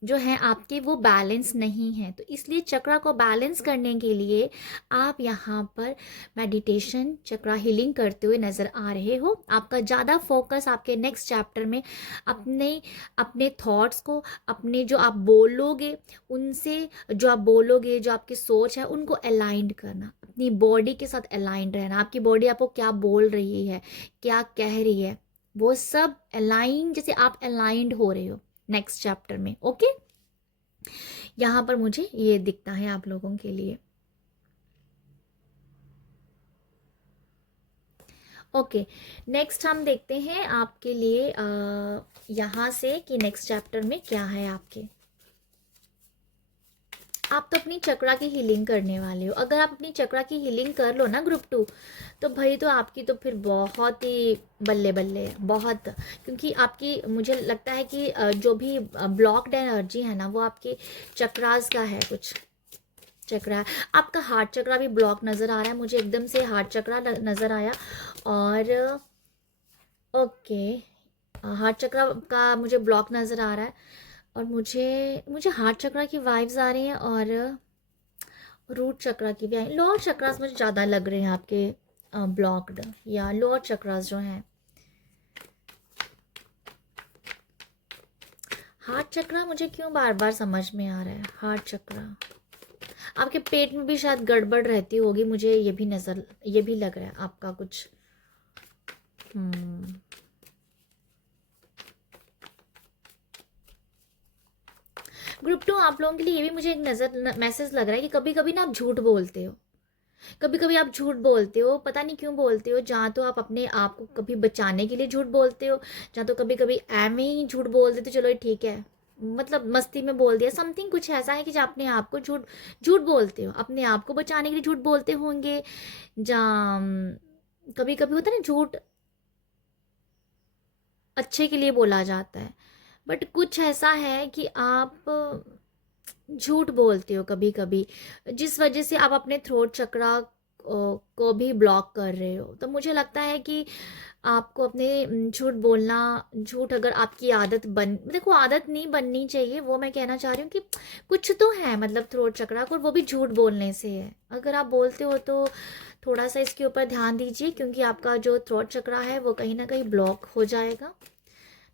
जो है आपके, वो बैलेंस नहीं है। तो इसलिए चक्रा को बैलेंस करने के लिए आप यहाँ पर मेडिटेशन, चक्रा हीलिंग करते हुए नज़र आ रहे हो। आपका ज़्यादा फोकस आपके नेक्स्ट चैप्टर में अपने अपने थॉट्स को, अपने जो आप बोलोगे उनसे, जो आप बोलोगे, जो आपकी सोच है, उनको अलाइंड करना, अपनी बॉडी के साथ अलाइंड रहना। आपकी बॉडी आपको क्या बोल रही है, क्या कह रही है, वो सब अलाइन, जैसे आप अलाइंड हो रहे हो नेक्स्ट चैप्टर में। ओके, यहाँ पर मुझे ये दिखता है आप लोगों के लिए। ओके, नेक्स्ट हम देखते हैं आपके लिए यहाँ से कि नेक्स्ट चैप्टर में क्या है आपके। आप तो अपनी चक्रा की हीलिंग करने वाले हो। अगर आप अपनी चक्रा की हीलिंग कर लो ना ग्रुप 2, तो भाई तो आपकी तो फिर बहुत ही बल्ले बल्ले है, बहुत। क्योंकि आपकी, मुझे लगता है कि जो भी ब्लॉक्ड एनर्जी है ना, वो आपके चक्रास का है, कुछ चक्रा है। आपका हार्ट चक्रा भी ब्लॉक नज़र आ रहा है, मुझे एकदम से हार्ट चक्रा नज़र आया। और ओके, हार्ट चक्रा का मुझे ब्लॉक नज़र आ रहा है। और मुझे मुझे हार्ट चक्रा की वाइब्स आ रही हैं, और रूट चक्रा की भी आई। लोअर चक्रास मुझे ज़्यादा लग रहे हैं आपके ब्लॉक्ड, या लोअर चक्रास जो हैं। हार्ट चक्रा मुझे क्यों बार बार समझ में आ रहा है, हार्ट चक्रा। आपके पेट में भी शायद गड़बड़ रहती होगी, मुझे ये भी लग रहा है आपका कुछ। ग्रुप 2, आप लोगों के लिए ये भी मुझे एक मैसेज लग रहा है कि कभी कभी ना आप झूठ बोलते हो। कभी कभी आप झूठ बोलते हो, पता नहीं क्यों बोलते हो। जहाँ तो आप अपने आप को कभी बचाने के लिए झूठ बोलते हो, जहाँ तो कभी कभी एम ही झूठ बोल देते, चलो ठीक है, मतलब मस्ती में बोल दिया, समथिंग कुछ ऐसा है कि जहाँ अपने आप को झूठ झूठ बोलते हो, अपने आप को बचाने के लिए झूठ बोलते होंगे। जहाँ कभी कभी होता है ना, झूठ अच्छे के लिए बोला जाता है, बट कुछ ऐसा है कि आप झूठ बोलते हो कभी कभी, जिस वजह से आप अपने थ्रोट चक्रा को भी ब्लॉक कर रहे हो। तो मुझे लगता है कि आपको अपने झूठ बोलना, झूठ अगर आपकी आदत देखो, आदत नहीं बननी चाहिए, वो मैं कहना चाह रही हूँ कि कुछ तो है, मतलब थ्रोट चक्रा को, वो भी झूठ बोलने से है। अगर आप बोलते हो तो थोड़ा सा इसके ऊपर ध्यान दीजिए, क्योंकि आपका जो थ्रोट चक्रा है वो कहीं ना कहीं ब्लॉक हो जाएगा।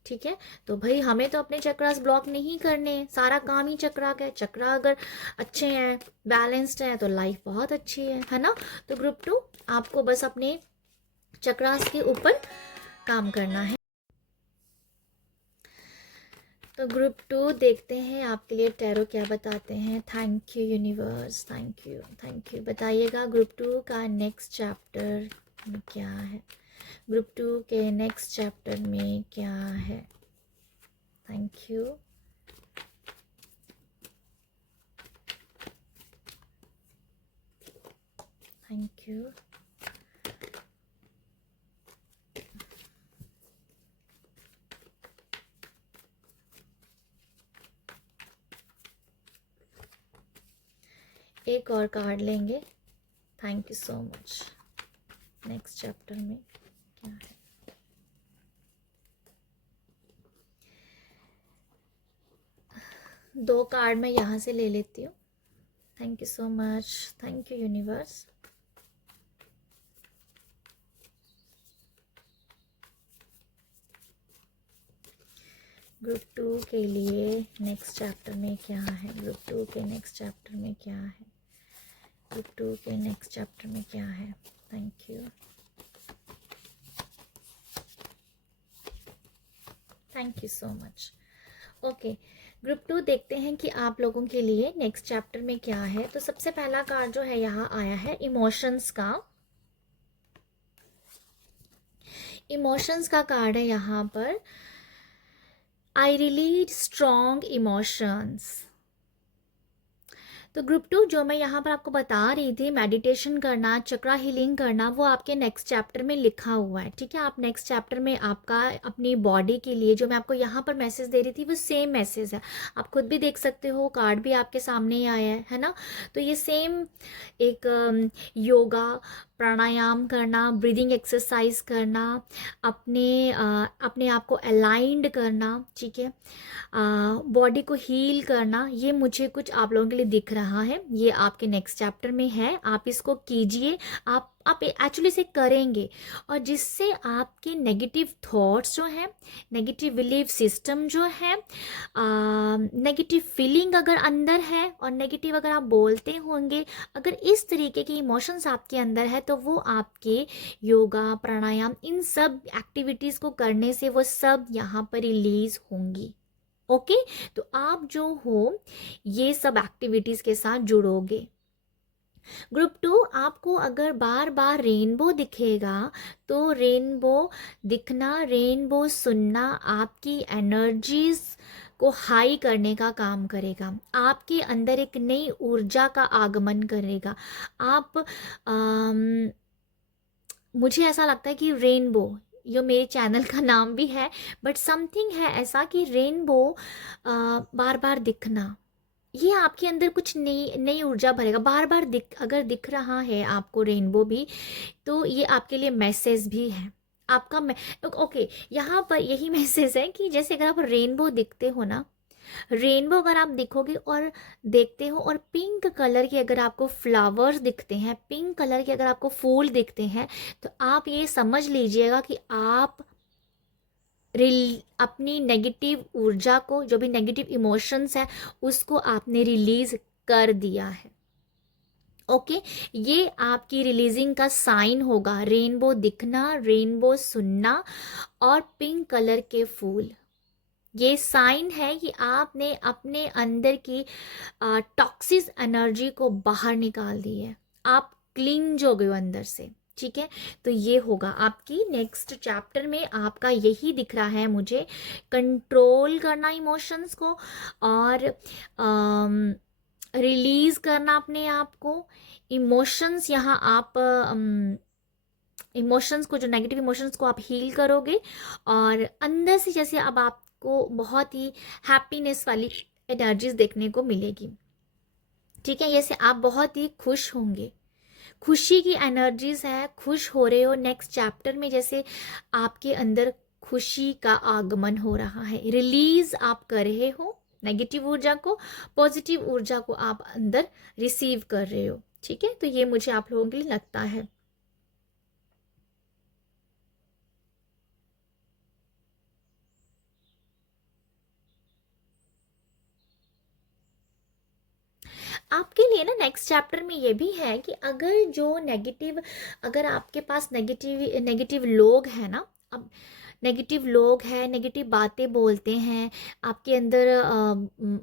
ठीक है, तो भाई हमें तो अपने चक्रास ब्लॉक नहीं करने, सारा काम ही चक्रा का है। चक्रा अगर अच्छे हैं, बैलेंस्ड है, तो लाइफ बहुत अच्छी है ना। तो ग्रुप 2, आपको बस अपने चक्रास के ऊपर काम करना है। तो ग्रुप 2 देखते हैं आपके लिए टैरो क्या बताते हैं। Thank you universe, thank you, thank you. बताइएगा ग्रुप 2 का नेक्स्ट चैप्टर में क्या है, ग्रुप 2 के नेक्स्ट चैप्टर में क्या है। Thank you. Thank you. एक और कार्ड लेंगे। Thank you so much. Next chapter में क्या है। दो कार्ड मैं यहाँ से ले लेती हूँ। Thank you so much, thank you universe. Group 2 के लिए नेक्स्ट चैप्टर में क्या है? ग्रुप 2 के नेक्स्ट चैप्टर में क्या है? ग्रुप 2 के नेक्स्ट चैप्टर में क्या है? Thank you, thank you so much. Okay, group 2 देखते हैं कि आप लोगों के लिए नेक्स्ट चैप्टर में क्या है। तो सबसे पहला कार्ड जो है यहाँ आया है इमोशंस का। इमोशंस का कार्ड है यहाँ पर। I release strong emotions. तो ग्रुप 2 जो मैं यहाँ पर आपको बता रही थी, मेडिटेशन करना, चक्रा हीलिंग करना, वो आपके नेक्स्ट चैप्टर में लिखा हुआ है। ठीक है, आप नेक्स्ट चैप्टर में आपका अपनी बॉडी के लिए जो मैं आपको यहाँ पर मैसेज दे रही थी वो सेम मैसेज है। आप खुद भी देख सकते हो, कार्ड भी आपके सामने ही आया है ना। तो ये सेम एक योगा, प्राणायाम करना, ब्रीदिंग एक्सरसाइज करना, अपने आप को अलाइंड करना, ठीक है, बॉडी को हील करना, ये मुझे कुछ आप लोगों के लिए दिख रहा है। ये आपके नेक्स्ट चैप्टर में है। आप इसको कीजिए, आप एक्चुअली इसे करेंगे, और जिससे आपके नेगेटिव थॉट्स जो हैं, नेगेटिव बिलीफ सिस्टम जो है, नेगेटिव फीलिंग अगर अंदर है और नेगेटिव अगर आप बोलते होंगे, अगर इस तरीके की इमोशंस आपके अंदर है, तो वो आपके योगा, प्राणायाम, इन सब एक्टिविटीज़ को करने से वो सब यहाँ पर रिलीज होंगी। ओके, तो आप जो हो ये सब एक्टिविटीज़ के साथ जुड़ोगे। ग्रुप 2, आपको अगर बार बार रेनबो दिखेगा, तो रेनबो दिखना, रेनबो सुनना आपकी एनर्जीज को हाई करने का काम करेगा। आपके अंदर एक नई ऊर्जा का आगमन करेगा। आप मुझे ऐसा लगता है कि रेनबो, ये मेरे चैनल का नाम भी है, बट समथिंग है ऐसा कि रेनबो बार बार दिखना, ये आपके अंदर कुछ नई नई ऊर्जा भरेगा। बार बार अगर दिख रहा है आपको रेनबो भी, तो ये आपके लिए मैसेज भी है आपका। ओके, यहाँ पर यही मैसेज है कि जैसे अगर आप रेनबो दिखते हो ना, रेनबो अगर आप दिखोगे और देखते हो, और पिंक कलर के अगर आपको फ्लावर्स दिखते हैं, पिंक कलर के अगर आपको फूल दिखते हैं, तो आप ये समझ लीजिएगा कि आप अपनी नेगेटिव ऊर्जा को, जो भी नेगेटिव इमोशंस है, उसको आपने रिलीज कर दिया है। ओके, ये आपकी रिलीजिंग का साइन होगा। रेनबो दिखना, रेनबो सुनना और पिंक कलर के फूल, ये साइन है कि आपने अपने अंदर की टॉक्सिक एनर्जी को बाहर निकाल दी है। आप क्लींज हो गए हो अंदर से। ठीक है, तो ये होगा आपकी नेक्स्ट चैप्टर में। आपका यही दिख रहा है मुझे, कंट्रोल करना इमोशंस को, और रिलीज करना अपने आप को। इमोशंस यहाँ आप इमोशंस को, जो नेगेटिव इमोशंस को आप हील करोगे, और अंदर से जैसे अब आपको बहुत ही हैप्पीनेस वाली एनर्जीज देखने को मिलेगी। ठीक है, जैसे आप बहुत ही खुश होंगे, खुशी की एनर्जीज है, खुश हो रहे हो। नेक्स्ट चैप्टर में जैसे आपके अंदर खुशी का आगमन हो रहा है, रिलीज आप कर रहे हो नेगेटिव ऊर्जा को, पॉजिटिव ऊर्जा को आप अंदर रिसीव कर रहे हो। ठीक है, तो ये मुझे आप लोगों के लिए लगता है। आपके लिए ना नेक्स्ट चैप्टर में ये भी है कि अगर जो नेगेटिव, अगर आपके पास नेगेटिव नेगेटिव लोग हैं ना, अब नेगेटिव लोग हैं, नेगेटिव बातें बोलते हैं आपके अंदर,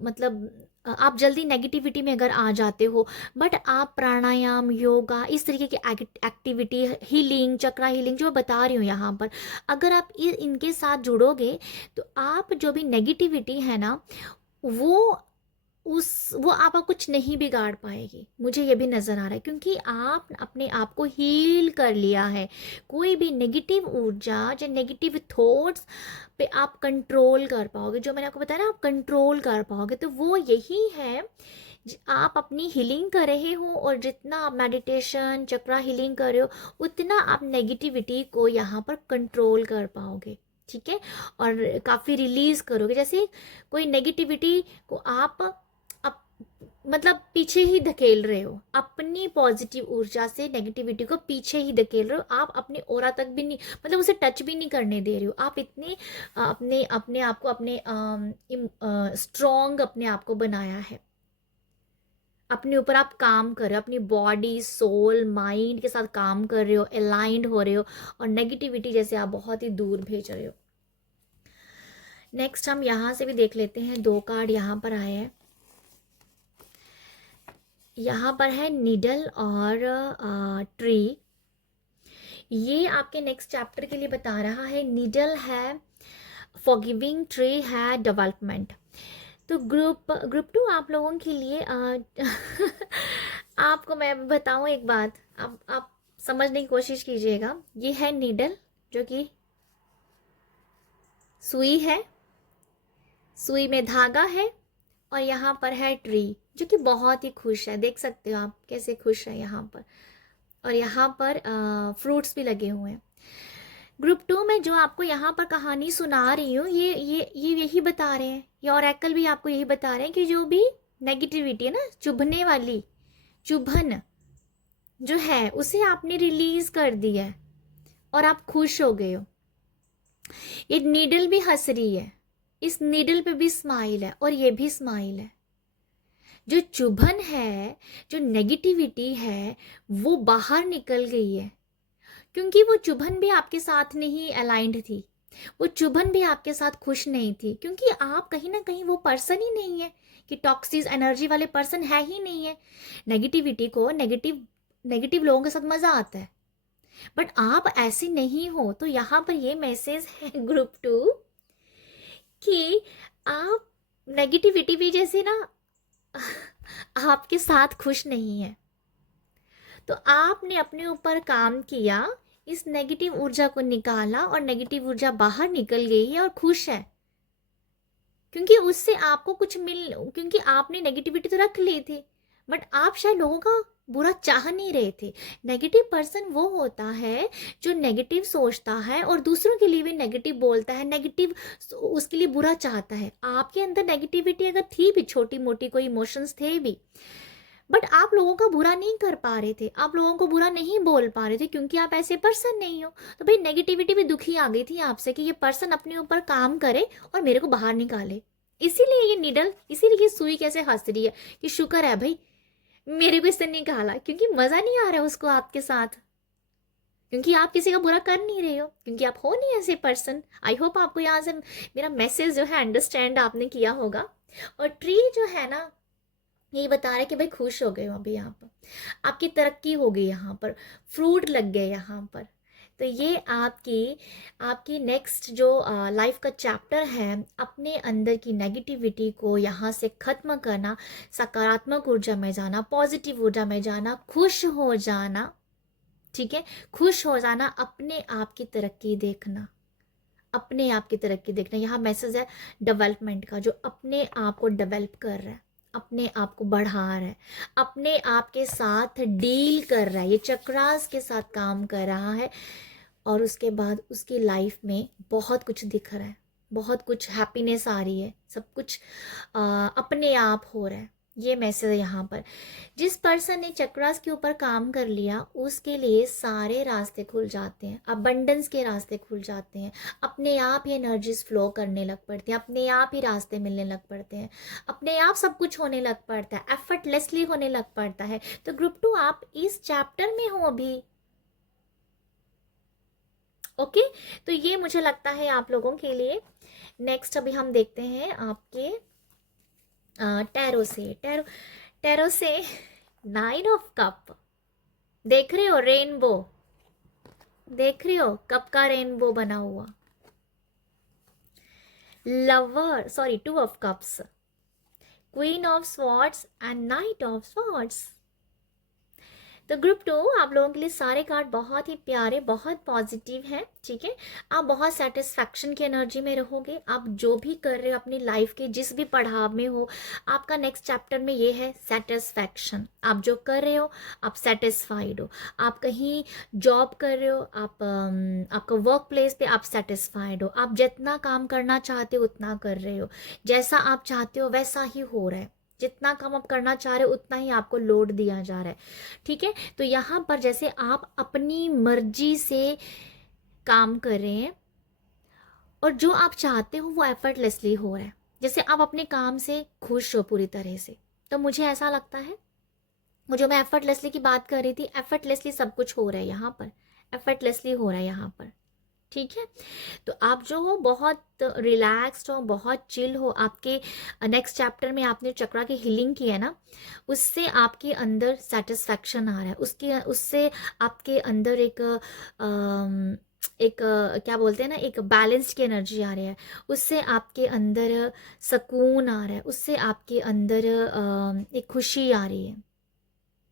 मतलब आप जल्दी नेगेटिविटी में अगर आ जाते हो, बट आप प्राणायाम, योगा, इस तरीके की एक्टिविटी, हीलिंग, चक्रा हीलिंग जो मैं बता रही हूँ यहाँ पर, अगर आप इनके साथ जुड़ोगे, तो आप जो भी नेगेटिविटी है ना, वो वो आपका कुछ नहीं बिगाड़ पाएगी। मुझे ये भी नज़र आ रहा है, क्योंकि आप अपने आप को हील कर लिया है। कोई भी नेगेटिव ऊर्जा, जो नेगेटिव थॉट्स पे आप कंट्रोल कर पाओगे, जो मैंने आपको बताया ना, आप कंट्रोल कर पाओगे, तो वो यही है। आप अपनी हीलिंग कर रहे हो, और जितना आप मेडिटेशन, चक्रा हीलिंग कर रहे हो, उतना आप नेगेटिविटी को यहाँ पर कंट्रोल कर पाओगे। ठीक है, और काफ़ी रिलीज़ करोगे। जैसे कोई नेगेटिविटी को आप मतलब पीछे ही धकेल रहे हो, अपनी पॉजिटिव ऊर्जा से नेगेटिविटी को पीछे ही धकेल रहे हो। आप अपने ऑरा तक भी नहीं, मतलब उसे टच भी नहीं करने दे रहे हो। आप इतने अपने अपने आप को अपने स्ट्रॉन्ग अपने आप को बनाया है। अपने ऊपर आप काम कर रहे हो, अपनी बॉडी सोल माइंड के साथ काम कर रहे हो, अलाइंड हो रहे हो, और नेगेटिविटी जैसे आप बहुत ही दूर भेज रहे हो। नेक्स्ट हम यहाँ से भी देख लेते हैं, 2 कार्ड यहाँ पर आए हैं। यहाँ पर है नीडल और ट्री। ये आपके नेक्स्ट चैप्टर के लिए बता रहा है। नीडल है फॉरगिविंग, ट्री है डेवलपमेंट। तो ग्रुप 2 आप लोगों के लिए आपको मैं बताऊं एक बात, आप समझने की कोशिश कीजिएगा। ये है नीडल जो कि सुई है, सुई में धागा है, और यहाँ पर है ट्री जो कि बहुत ही खुश है। देख सकते हो आप कैसे खुश है यहाँ पर, और यहाँ पर फ्रूट्स भी लगे हुए हैं। ग्रुप 2 में जो आपको यहाँ पर कहानी सुना रही हूँ, ये यही बता रहे हैं, ये ऑरेकल भी आपको यही बता रहे हैं कि जो भी नेगेटिविटी है ना, चुभने वाली चुभन जो है, उसे आपने रिलीज कर दिया है और आप खुश हो गए हो। ये नीडल भी हंस रही है, इस नीडल पे भी स्माइल है, और ये भी स्माइल है। जो चुभन है, जो नेगेटिविटी है, वो बाहर निकल गई है, क्योंकि वो चुभन भी आपके साथ नहीं अलाइंड थी, वो चुभन भी आपके साथ खुश नहीं थी, क्योंकि आप कहीं ना कहीं वो पर्सन ही नहीं है, कि टॉक्सिक एनर्जी वाले पर्सन है ही नहीं है। नेगेटिविटी को नेगेटिव लोगों के साथ मजा आता है, बट आप ऐसे नहीं हो। तो यहाँ पर ये मैसेज है ग्रुप 2 कि आप नेगेटिविटी भी जैसे ना आपके साथ खुश नहीं है। तो आपने अपने ऊपर काम किया, इस नेगेटिव ऊर्जा को निकाला, और नेगेटिव ऊर्जा बाहर निकल गई है और खुश है, क्योंकि उससे आपको कुछ क्योंकि आपने नेगेटिविटी तो रख ली थी, बट आप शायद लोगों का बुरा चाह नहीं रहे थे। नेगेटिव पर्सन वो होता है जो नेगेटिव सोचता है और दूसरों के लिए भी नेगेटिव बोलता है, नेगेटिव उसके लिए बुरा चाहता है। आपके अंदर नेगेटिविटी अगर थी भी, छोटी मोटी कोई इमोशंस थे भी, बट आप लोगों का बुरा नहीं कर पा रहे थे, आप लोगों को बुरा नहीं बोल पा रहे थे, क्योंकि आप ऐसे पर्सन नहीं हो। तो भाई नेगेटिविटी भी दुखी आ गई थी आपसे कि ये पर्सन अपने ऊपर काम करे और मेरे को बाहर निकाले। इसीलिए ये नीडल, इसीलिए ये सुई कैसे हंस रही है कि शुक्र है भाई मेरे को इससे निकाला, क्योंकि मजा नहीं आ रहा उसको आपके साथ, क्योंकि आप किसी का बुरा कर नहीं रहे हो, क्योंकि आप हो नहीं ऐसे पर्सन। आई होप आपको यहाँ से मेरा मैसेज जो है अंडरस्टैंड आपने किया होगा। और ट्री जो है ना, यही बता रहे कि भाई खुश हो गए हो अभी, यहाँ पर आपकी तरक्की हो गई, यहाँ पर फ्रूट लग गए यहाँ पर। तो ये आपकी नेक्स्ट जो लाइफ का चैप्टर है, अपने अंदर की नेगेटिविटी को यहाँ से ख़त्म करना, सकारात्मक ऊर्जा में जाना, पॉजिटिव ऊर्जा में जाना, खुश हो जाना। ठीक है, खुश हो जाना, अपने आप की तरक्की देखना, अपने आप की तरक्की देखना। यहाँ मैसेज है डेवलपमेंट का, जो अपने आप को डेवलप कर रहा है, अपने आप को बढ़ा रहा है, अपने आप के साथ डील कर रहा है, ये चक्रास के साथ काम कर रहा है, और उसके बाद उसकी लाइफ में बहुत कुछ दिख रहा है, बहुत कुछ हैप्पीनेस आ रही है, सब कुछ अपने आप हो रहा है। ये मैसेज है यहाँ पर। जिस पर्सन ने चक्रास के ऊपर काम कर लिया, उसके लिए सारे रास्ते खुल जाते हैं, अबंडेंस के रास्ते खुल जाते हैं, अपने आप ही एनर्जीज फ्लो करने लग पड़ती हैं, अपने आप ही रास्ते मिलने लग पड़ते हैं, अपने आप सब कुछ होने लग पड़ता है, एफर्टलेसली होने लग पड़ता है। तो ग्रुप 2 आप इस चैप्टर में हो अभी। ओके, तो ये मुझे लगता है आप लोगों के लिए। नेक्स्ट अभी हम देखते हैं आपके टैरो से। टैरो से 9 ऑफ कप देख रहे हो, रेनबो देख रहे हो, कप का रेनबो बना हुआ। Lover, sorry 2 of cups, queen of swords and night of swords. तो ग्रुप 2 आप लोगों के लिए सारे कार्ड बहुत ही प्यारे, बहुत पॉजिटिव हैं। ठीक है, आप बहुत सेटिस्फैक्शन की एनर्जी में रहोगे। आप जो भी कर रहे हो अपनी लाइफ के जिस भी पड़ाव में हो, आपका नेक्स्ट चैप्टर में ये है सेटिस्फैक्शन। आप जो कर रहे हो आप सेटिस्फाइड हो, आप कहीं जॉब कर रहे हो, आप आपका वर्क प्लेस पे आप सेटिस्फाइड हो, आप जितना काम करना चाहते हो उतना कर रहे हो, जैसा आप चाहते हो वैसा ही हो रहा है। जितना काम आप करना चाह रहे हो उतना ही आपको लोड दिया जा रहा है, ठीक है। तो यहाँ पर जैसे आप अपनी मर्जी से काम कर रहे हैं और जो आप चाहते हो वो एफर्टलेसली हो रहा है, जैसे आप अपने काम से खुश हो पूरी तरह से। तो मुझे ऐसा लगता है, वो जो मैं एफर्टलेसली की बात कर रही थी, एफर्टलेसली सब कुछ हो रहा है यहाँ पर, एफर्टलेसली हो रहा है यहाँ पर, ठीक है। तो आप जो हो बहुत रिलैक्स्ड हो, बहुत चिल हो। आपके नेक्स्ट चैप्टर में आपने चक्रा की हीलिंग की है ना, उससे आपके अंदर सेटिस्फैक्शन आ रहा है, उसके उससे आपके अंदर क्या बोलते हैं ना, एक बैलेंस्ड की एनर्जी आ रही है, उससे आपके अंदर सुकून आ रहा है, उससे आपके अंदर एक खुशी आ रही है,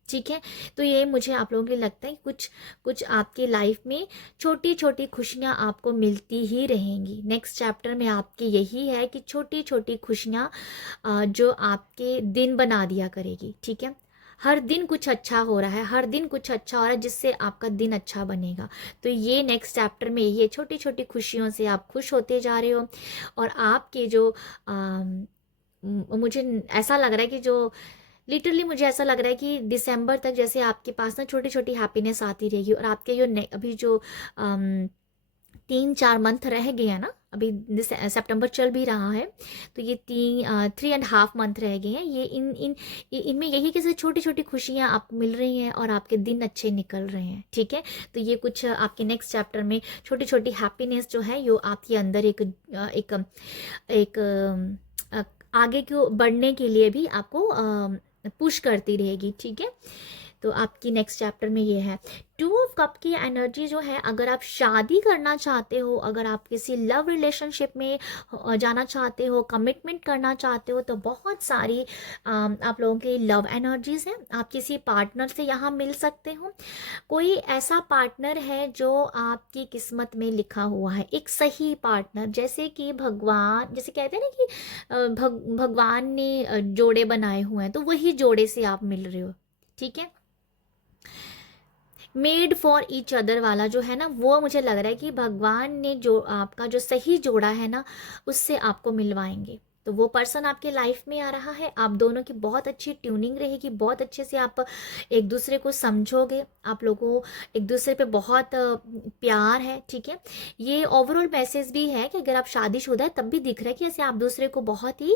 ठीक है। तो ये मुझे आप लोगों के लगता है कुछ कुछ आपकी लाइफ में छोटी छोटी खुशियाँ आपको मिलती ही रहेंगी। नेक्स्ट चैप्टर में आपके यही है कि छोटी छोटी खुशियाँ जो आपके दिन बना दिया करेगी, ठीक है। हर दिन कुछ अच्छा हो रहा है, हर दिन कुछ अच्छा हो रहा है जिससे आपका दिन अच्छा बनेगा। तो ये नेक्स्ट चैप्टर में यही है, छोटी छोटी खुशियों से आप खुश होते जा रहे हो। और आपके जो मुझे ऐसा लग रहा है कि जो लिटरली मुझे ऐसा लग रहा है कि दिसंबर तक जैसे आपके पास ना छोटी छोटी हैप्पीनेस आती रहेगी। और आपके जो अभी जो 3-4 मंथ रह गए हैं ना, अभी सितंबर चल भी रहा है, तो ये 3.5 मंथ रह गए हैं, ये इनमें यही कैसे छोटी छोटी खुशियाँ आपको मिल रही हैं और आपके दिन अच्छे निकल रहे हैं, ठीक है। तो ये कुछ आपके नेक्स्ट चैप्टर में छोटी छोटी हैप्पीनेस जो है यो आपके अंदर एक एक आगे को बढ़ने के लिए भी आपको पुश करती रहेगी, ठीक है। तो आपकी नेक्स्ट चैप्टर में ये है 2 ऑफ कप की एनर्जी जो है, अगर आप शादी करना चाहते हो, अगर आप किसी लव रिलेशनशिप में जाना चाहते हो, कमिटमेंट करना चाहते हो, तो बहुत सारी आप लोगों की लव एनर्जीज हैं। आप किसी पार्टनर से यहाँ मिल सकते हो, कोई ऐसा पार्टनर है जो आपकी किस्मत में लिखा हुआ है, एक सही पार्टनर, जैसे कि भगवान, जैसे कहते हैं ना कि भगवान ने जोड़े बनाए हुए हैं, तो वही जोड़े से आप मिल रहे हो, ठीक है। मेड फॉर ईच अदर वाला जो है ना, वो मुझे लग रहा है कि भगवान ने जो आपका जो सही जोड़ा है ना, उससे आपको मिलवाएंगे। तो वो पर्सन आपके लाइफ में आ रहा है, आप दोनों की बहुत अच्छी ट्यूनिंग रहेगी, बहुत अच्छे से आप एक दूसरे को समझोगे, आप लोगों एक दूसरे पे बहुत प्यार है, ठीक है। ये ओवरऑल मैसेज भी है कि अगर आप शादीशुदा है तब भी दिख रहा है कि ऐसे आप दूसरे को बहुत ही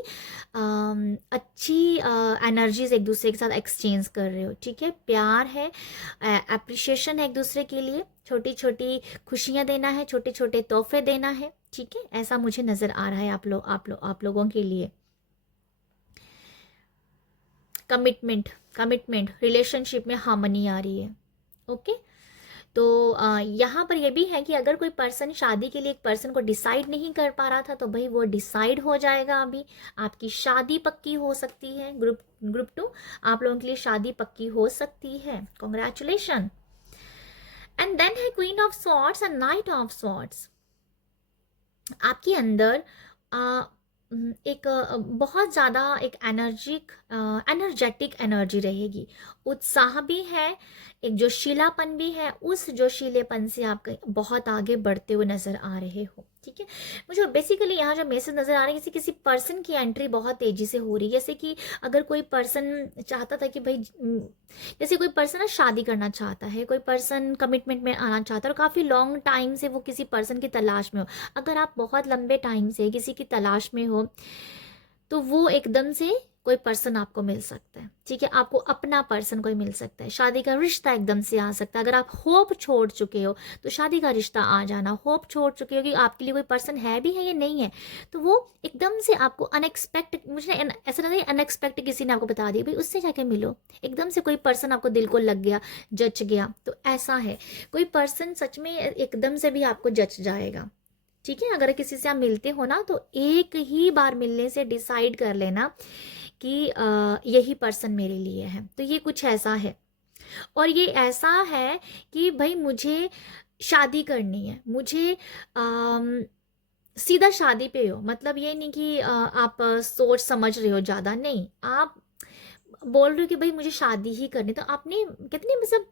अच्छी एनर्जीज एक दूसरे के साथ एक्सचेंज कर रहे हो, ठीक है। प्यार है, अप्रिशिएशन है एक दूसरे के लिए, छोटी छोटी खुशियाँ देना है, छोटे छोटे तोहफे देना है, ठीक है। ऐसा मुझे नज़र आ रहा है आप लोगों के लिए। कमिटमेंट रिलेशनशिप में हार्मनी आ रही है, ओके। तो यहाँ पर यह भी है कि अगर कोई पर्सन शादी के लिए एक पर्सन को डिसाइड नहीं कर पा रहा था, तो भाई वो डिसाइड हो जाएगा। अभी आपकी शादी पक्की हो सकती है। ग्रुप 2 आप लोगों के लिए शादी पक्की हो सकती है, कॉन्ग्रेचुलेशन। एंड देन है queen of swords and night of swords. आपके अंदर एक बहुत ज़्यादा एक एनर्जेटिक एनर्जी रहेगी, उत्साह भी है, एक जोशीलापन भी है। उस जोशीलेपन से आप बहुत आगे बढ़ते हुए नज़र आ रहे हो, ठीक है। मुझे बेसिकली यहाँ जो मैसेज नज़र आ रहा है, जैसे किसी पर्सन की एंट्री बहुत तेज़ी से हो रही है। जैसे कि अगर कोई पर्सन चाहता था कि भाई जैसे कोई पर्सन ना शादी करना चाहता है, कोई पर्सन कमिटमेंट में आना चाहता है और काफ़ी लॉन्ग टाइम से वो किसी पर्सन की तलाश में हो। अगर आप बहुत लंबे टाइम से किसी की तलाश में हो, तो वो एकदम से कोई पर्सन आपको मिल सकता है, ठीक है। आपको अपना पर्सन कोई मिल सकता है, शादी का रिश्ता एकदम से आ सकता है। अगर आप होप छोड़ चुके हो तो शादी का रिश्ता आ जाना, होप छोड़ चुके हो कि आपके लिए कोई पर्सन है भी है या नहीं है, तो वो एकदम से आपको अनएक्सपेक्ट, मुझे ऐसा लगता है अनएक्सपेक्ट किसी ने आपको बता दिया भाई उससे जाके मिलो, एकदम से कोई पर्सन आपको दिल को लग गया, जच गया। तो ऐसा है, कोई पर्सन सच में एकदम से भी आपको जच जाएगा, ठीक है। अगर किसी से आप मिलते हो ना, तो एक ही बार मिलने से डिसाइड कर लेना कि यही पर्सन मेरे लिए है। तो ये कुछ ऐसा है, और ये ऐसा है कि भाई मुझे शादी करनी है, मुझे सीधा शादी पे हो, मतलब ये नहीं कि आप सोच समझ रहे हो ज़्यादा, नहीं, आप बोल रही हो कि भाई मुझे शादी ही करनी, तो आपने कितने मतलब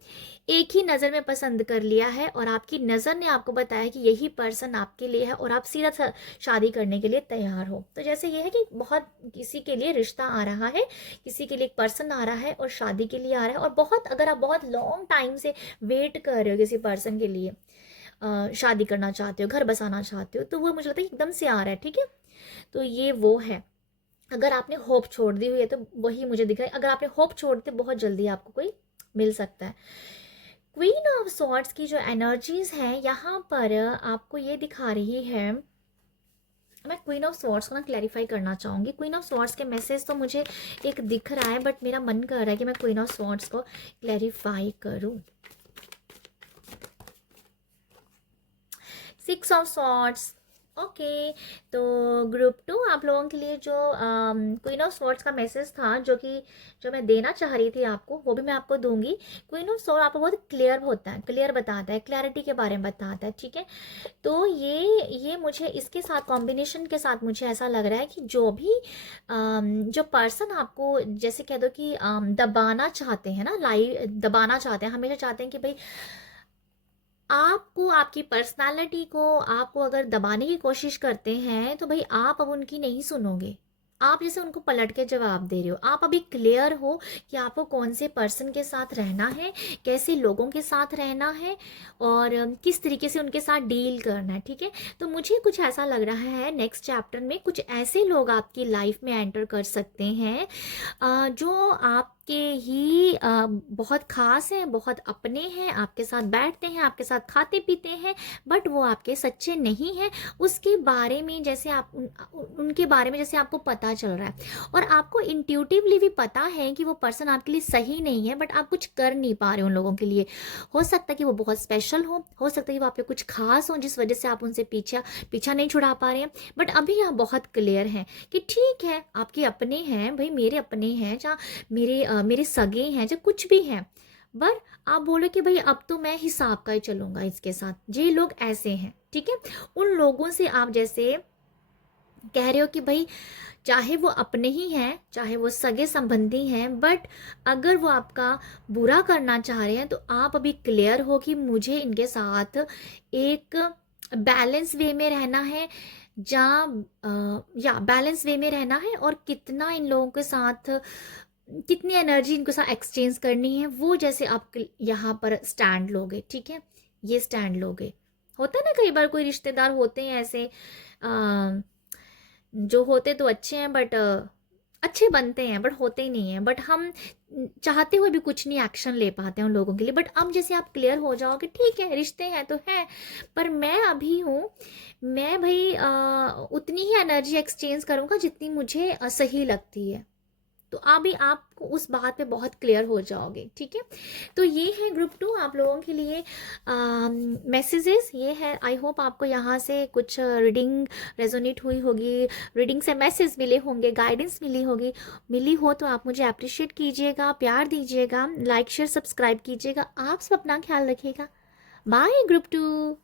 एक ही नज़र में पसंद कर लिया है और आपकी नज़र ने आपको बताया कि यही पर्सन आपके लिए है और आप सीधा सा शादी करने के लिए तैयार हो। तो जैसे ये है कि बहुत किसी के लिए रिश्ता आ रहा है, किसी के लिए एक पर्सन आ रहा है और शादी के लिए आ रहा है, और बहुत अगर आप बहुत लॉन्ग टाइम से वेट कर रहे हो किसी पर्सन के लिए, शादी करना चाहते हो, घर बसाना चाहते हो, तो वो मुझे लगता है एकदम से आ रहा है। ठीक है, तो ये वो है। अगर आपने होप छोड़ दी हुई है तो वही मुझे दिख रहा है, अगर आपने होप छोड़ दी बहुत जल्दी आपको कोई मिल सकता है। क्वीन ऑफ सॉर्ड्स की जो एनर्जीज हैं यहाँ पर आपको ये दिखा रही है, मैं क्वीन ऑफ स्वॉर्ड्स को ना क्लैरिफाई करना चाहूँगी। क्वीन ऑफ स्वॉर्ड्स के मैसेज तो मुझे एक दिख रहा है, बट मेरा मन कर रहा है कि मैं क्वीन ऑफ स्वॉर्ड्स को क्लैरिफाई करूँ। 6 ऑफ स्वॉर्ड्स, ओके। तो ग्रुप 2 आप लोगों के लिए जो क्वीन ऑफ स्वॉर्ड्स का मैसेज था, जो मैं देना चाह रही थी आपको, वो भी मैं आपको दूंगी। क्वीन ऑफ स्वॉर्ड आपको बहुत क्लियर होता है, क्लियर बताता है, क्लैरिटी के बारे में बताता है। ठीक है, तो ये मुझे इसके साथ कॉम्बिनेशन के साथ मुझे ऐसा लग रहा है कि जो भी जो पर्सन आपको जैसे कह दो कि दबाना चाहते हैं ना, दबाना चाहते हैं, हमेशा चाहते हैं कि भाई आपको, आपकी पर्सनालिटी को आपको अगर दबाने की कोशिश करते हैं तो भाई आप अब उनकी नहीं सुनोगे। आप जैसे उनको पलट के जवाब दे रहे हो। आप अभी क्लियर हो कि आपको कौन से पर्सन के साथ रहना है, कैसे लोगों के साथ रहना है और किस तरीके से उनके साथ डील करना है। ठीक है, तो मुझे कुछ ऐसा लग रहा है नेक्स्ट चैप्टर में कुछ ऐसे लोग आपकी लाइफ में एंटर कर सकते हैं जो आपके ही बहुत खास हैं, बहुत अपने हैं, आपके साथ बैठते हैं, आपके साथ खाते पीते हैं, बट वो आपके सच्चे नहीं हैं। उसके बारे में जैसे आप उनके बारे में जैसे आपको पता चल रहा है और आपको इंट्यूटिवली भी पता है कि वो पर्सन आपके लिए सही नहीं है, बट आप कुछ कर नहीं पा रहे उन लोगों के लिए। हो सकता है कि वो बहुत स्पेशल हो सकता है कि वो आप पे कुछ खास हो जिस वजह से आप उनसे पीछा नहीं छुड़ा पा रहे हैं, बट अभी आप बहुत क्लियर हैं कि ठीक है आपके अपने हैं, भाई मेरे अपने हैं, जहाँ मेरे सगे हैं, जो कुछ भी हैं, पर आप बोलो कि भाई अब तो मैं हिसाब का ही चलूंगा इसके साथ। ये लोग ऐसे हैं। ठीक है, उन लोगों से आप जैसे कह रहे हो कि भाई चाहे वो अपने ही हैं, चाहे वो सगे संबंधी हैं, बट अगर वो आपका बुरा करना चाह रहे हैं तो आप अभी क्लियर हो कि मुझे इनके साथ एक बैलेंस वे में रहना है, जहाँ या बैलेंस वे में रहना है, और कितना इन लोगों के साथ, कितनी एनर्जी इनको साथ एक्सचेंज करनी है, वो जैसे आप यहाँ पर स्टैंड लोगे। ठीक है, ये स्टैंड लोगे। होता है ना कई बार कोई रिश्तेदार होते हैं ऐसे जो होते तो अच्छे हैं, बट अच्छे बनते हैं बट होते ही नहीं हैं, बट हम चाहते हुए भी कुछ नहीं एक्शन ले पाते हैं उन लोगों के लिए। बट अब जैसे आप क्लियर हो जाओगे, ठीक है रिश्ते हैं तो हैं, पर मैं अभी हूँ, मैं भाई उतनी ही एनर्जी एक्सचेंज करूँगा जितनी मुझे सही लगती है। तो अभी आपको उस बात पे बहुत क्लियर हो जाओगे। ठीक है, तो ये है ग्रुप 2 आप लोगों के लिए मैसेजेस। ये है, आई होप आपको यहाँ से कुछ रीडिंग रेजोनेट हुई होगी, रीडिंग से मैसेज मिले होंगे, गाइडेंस मिली हो तो आप मुझे अप्रिशिएट कीजिएगा, प्यार दीजिएगा, लाइक शेयर सब्सक्राइब कीजिएगा। आप सब अपना ख्याल रखिएगा। Bye group 2।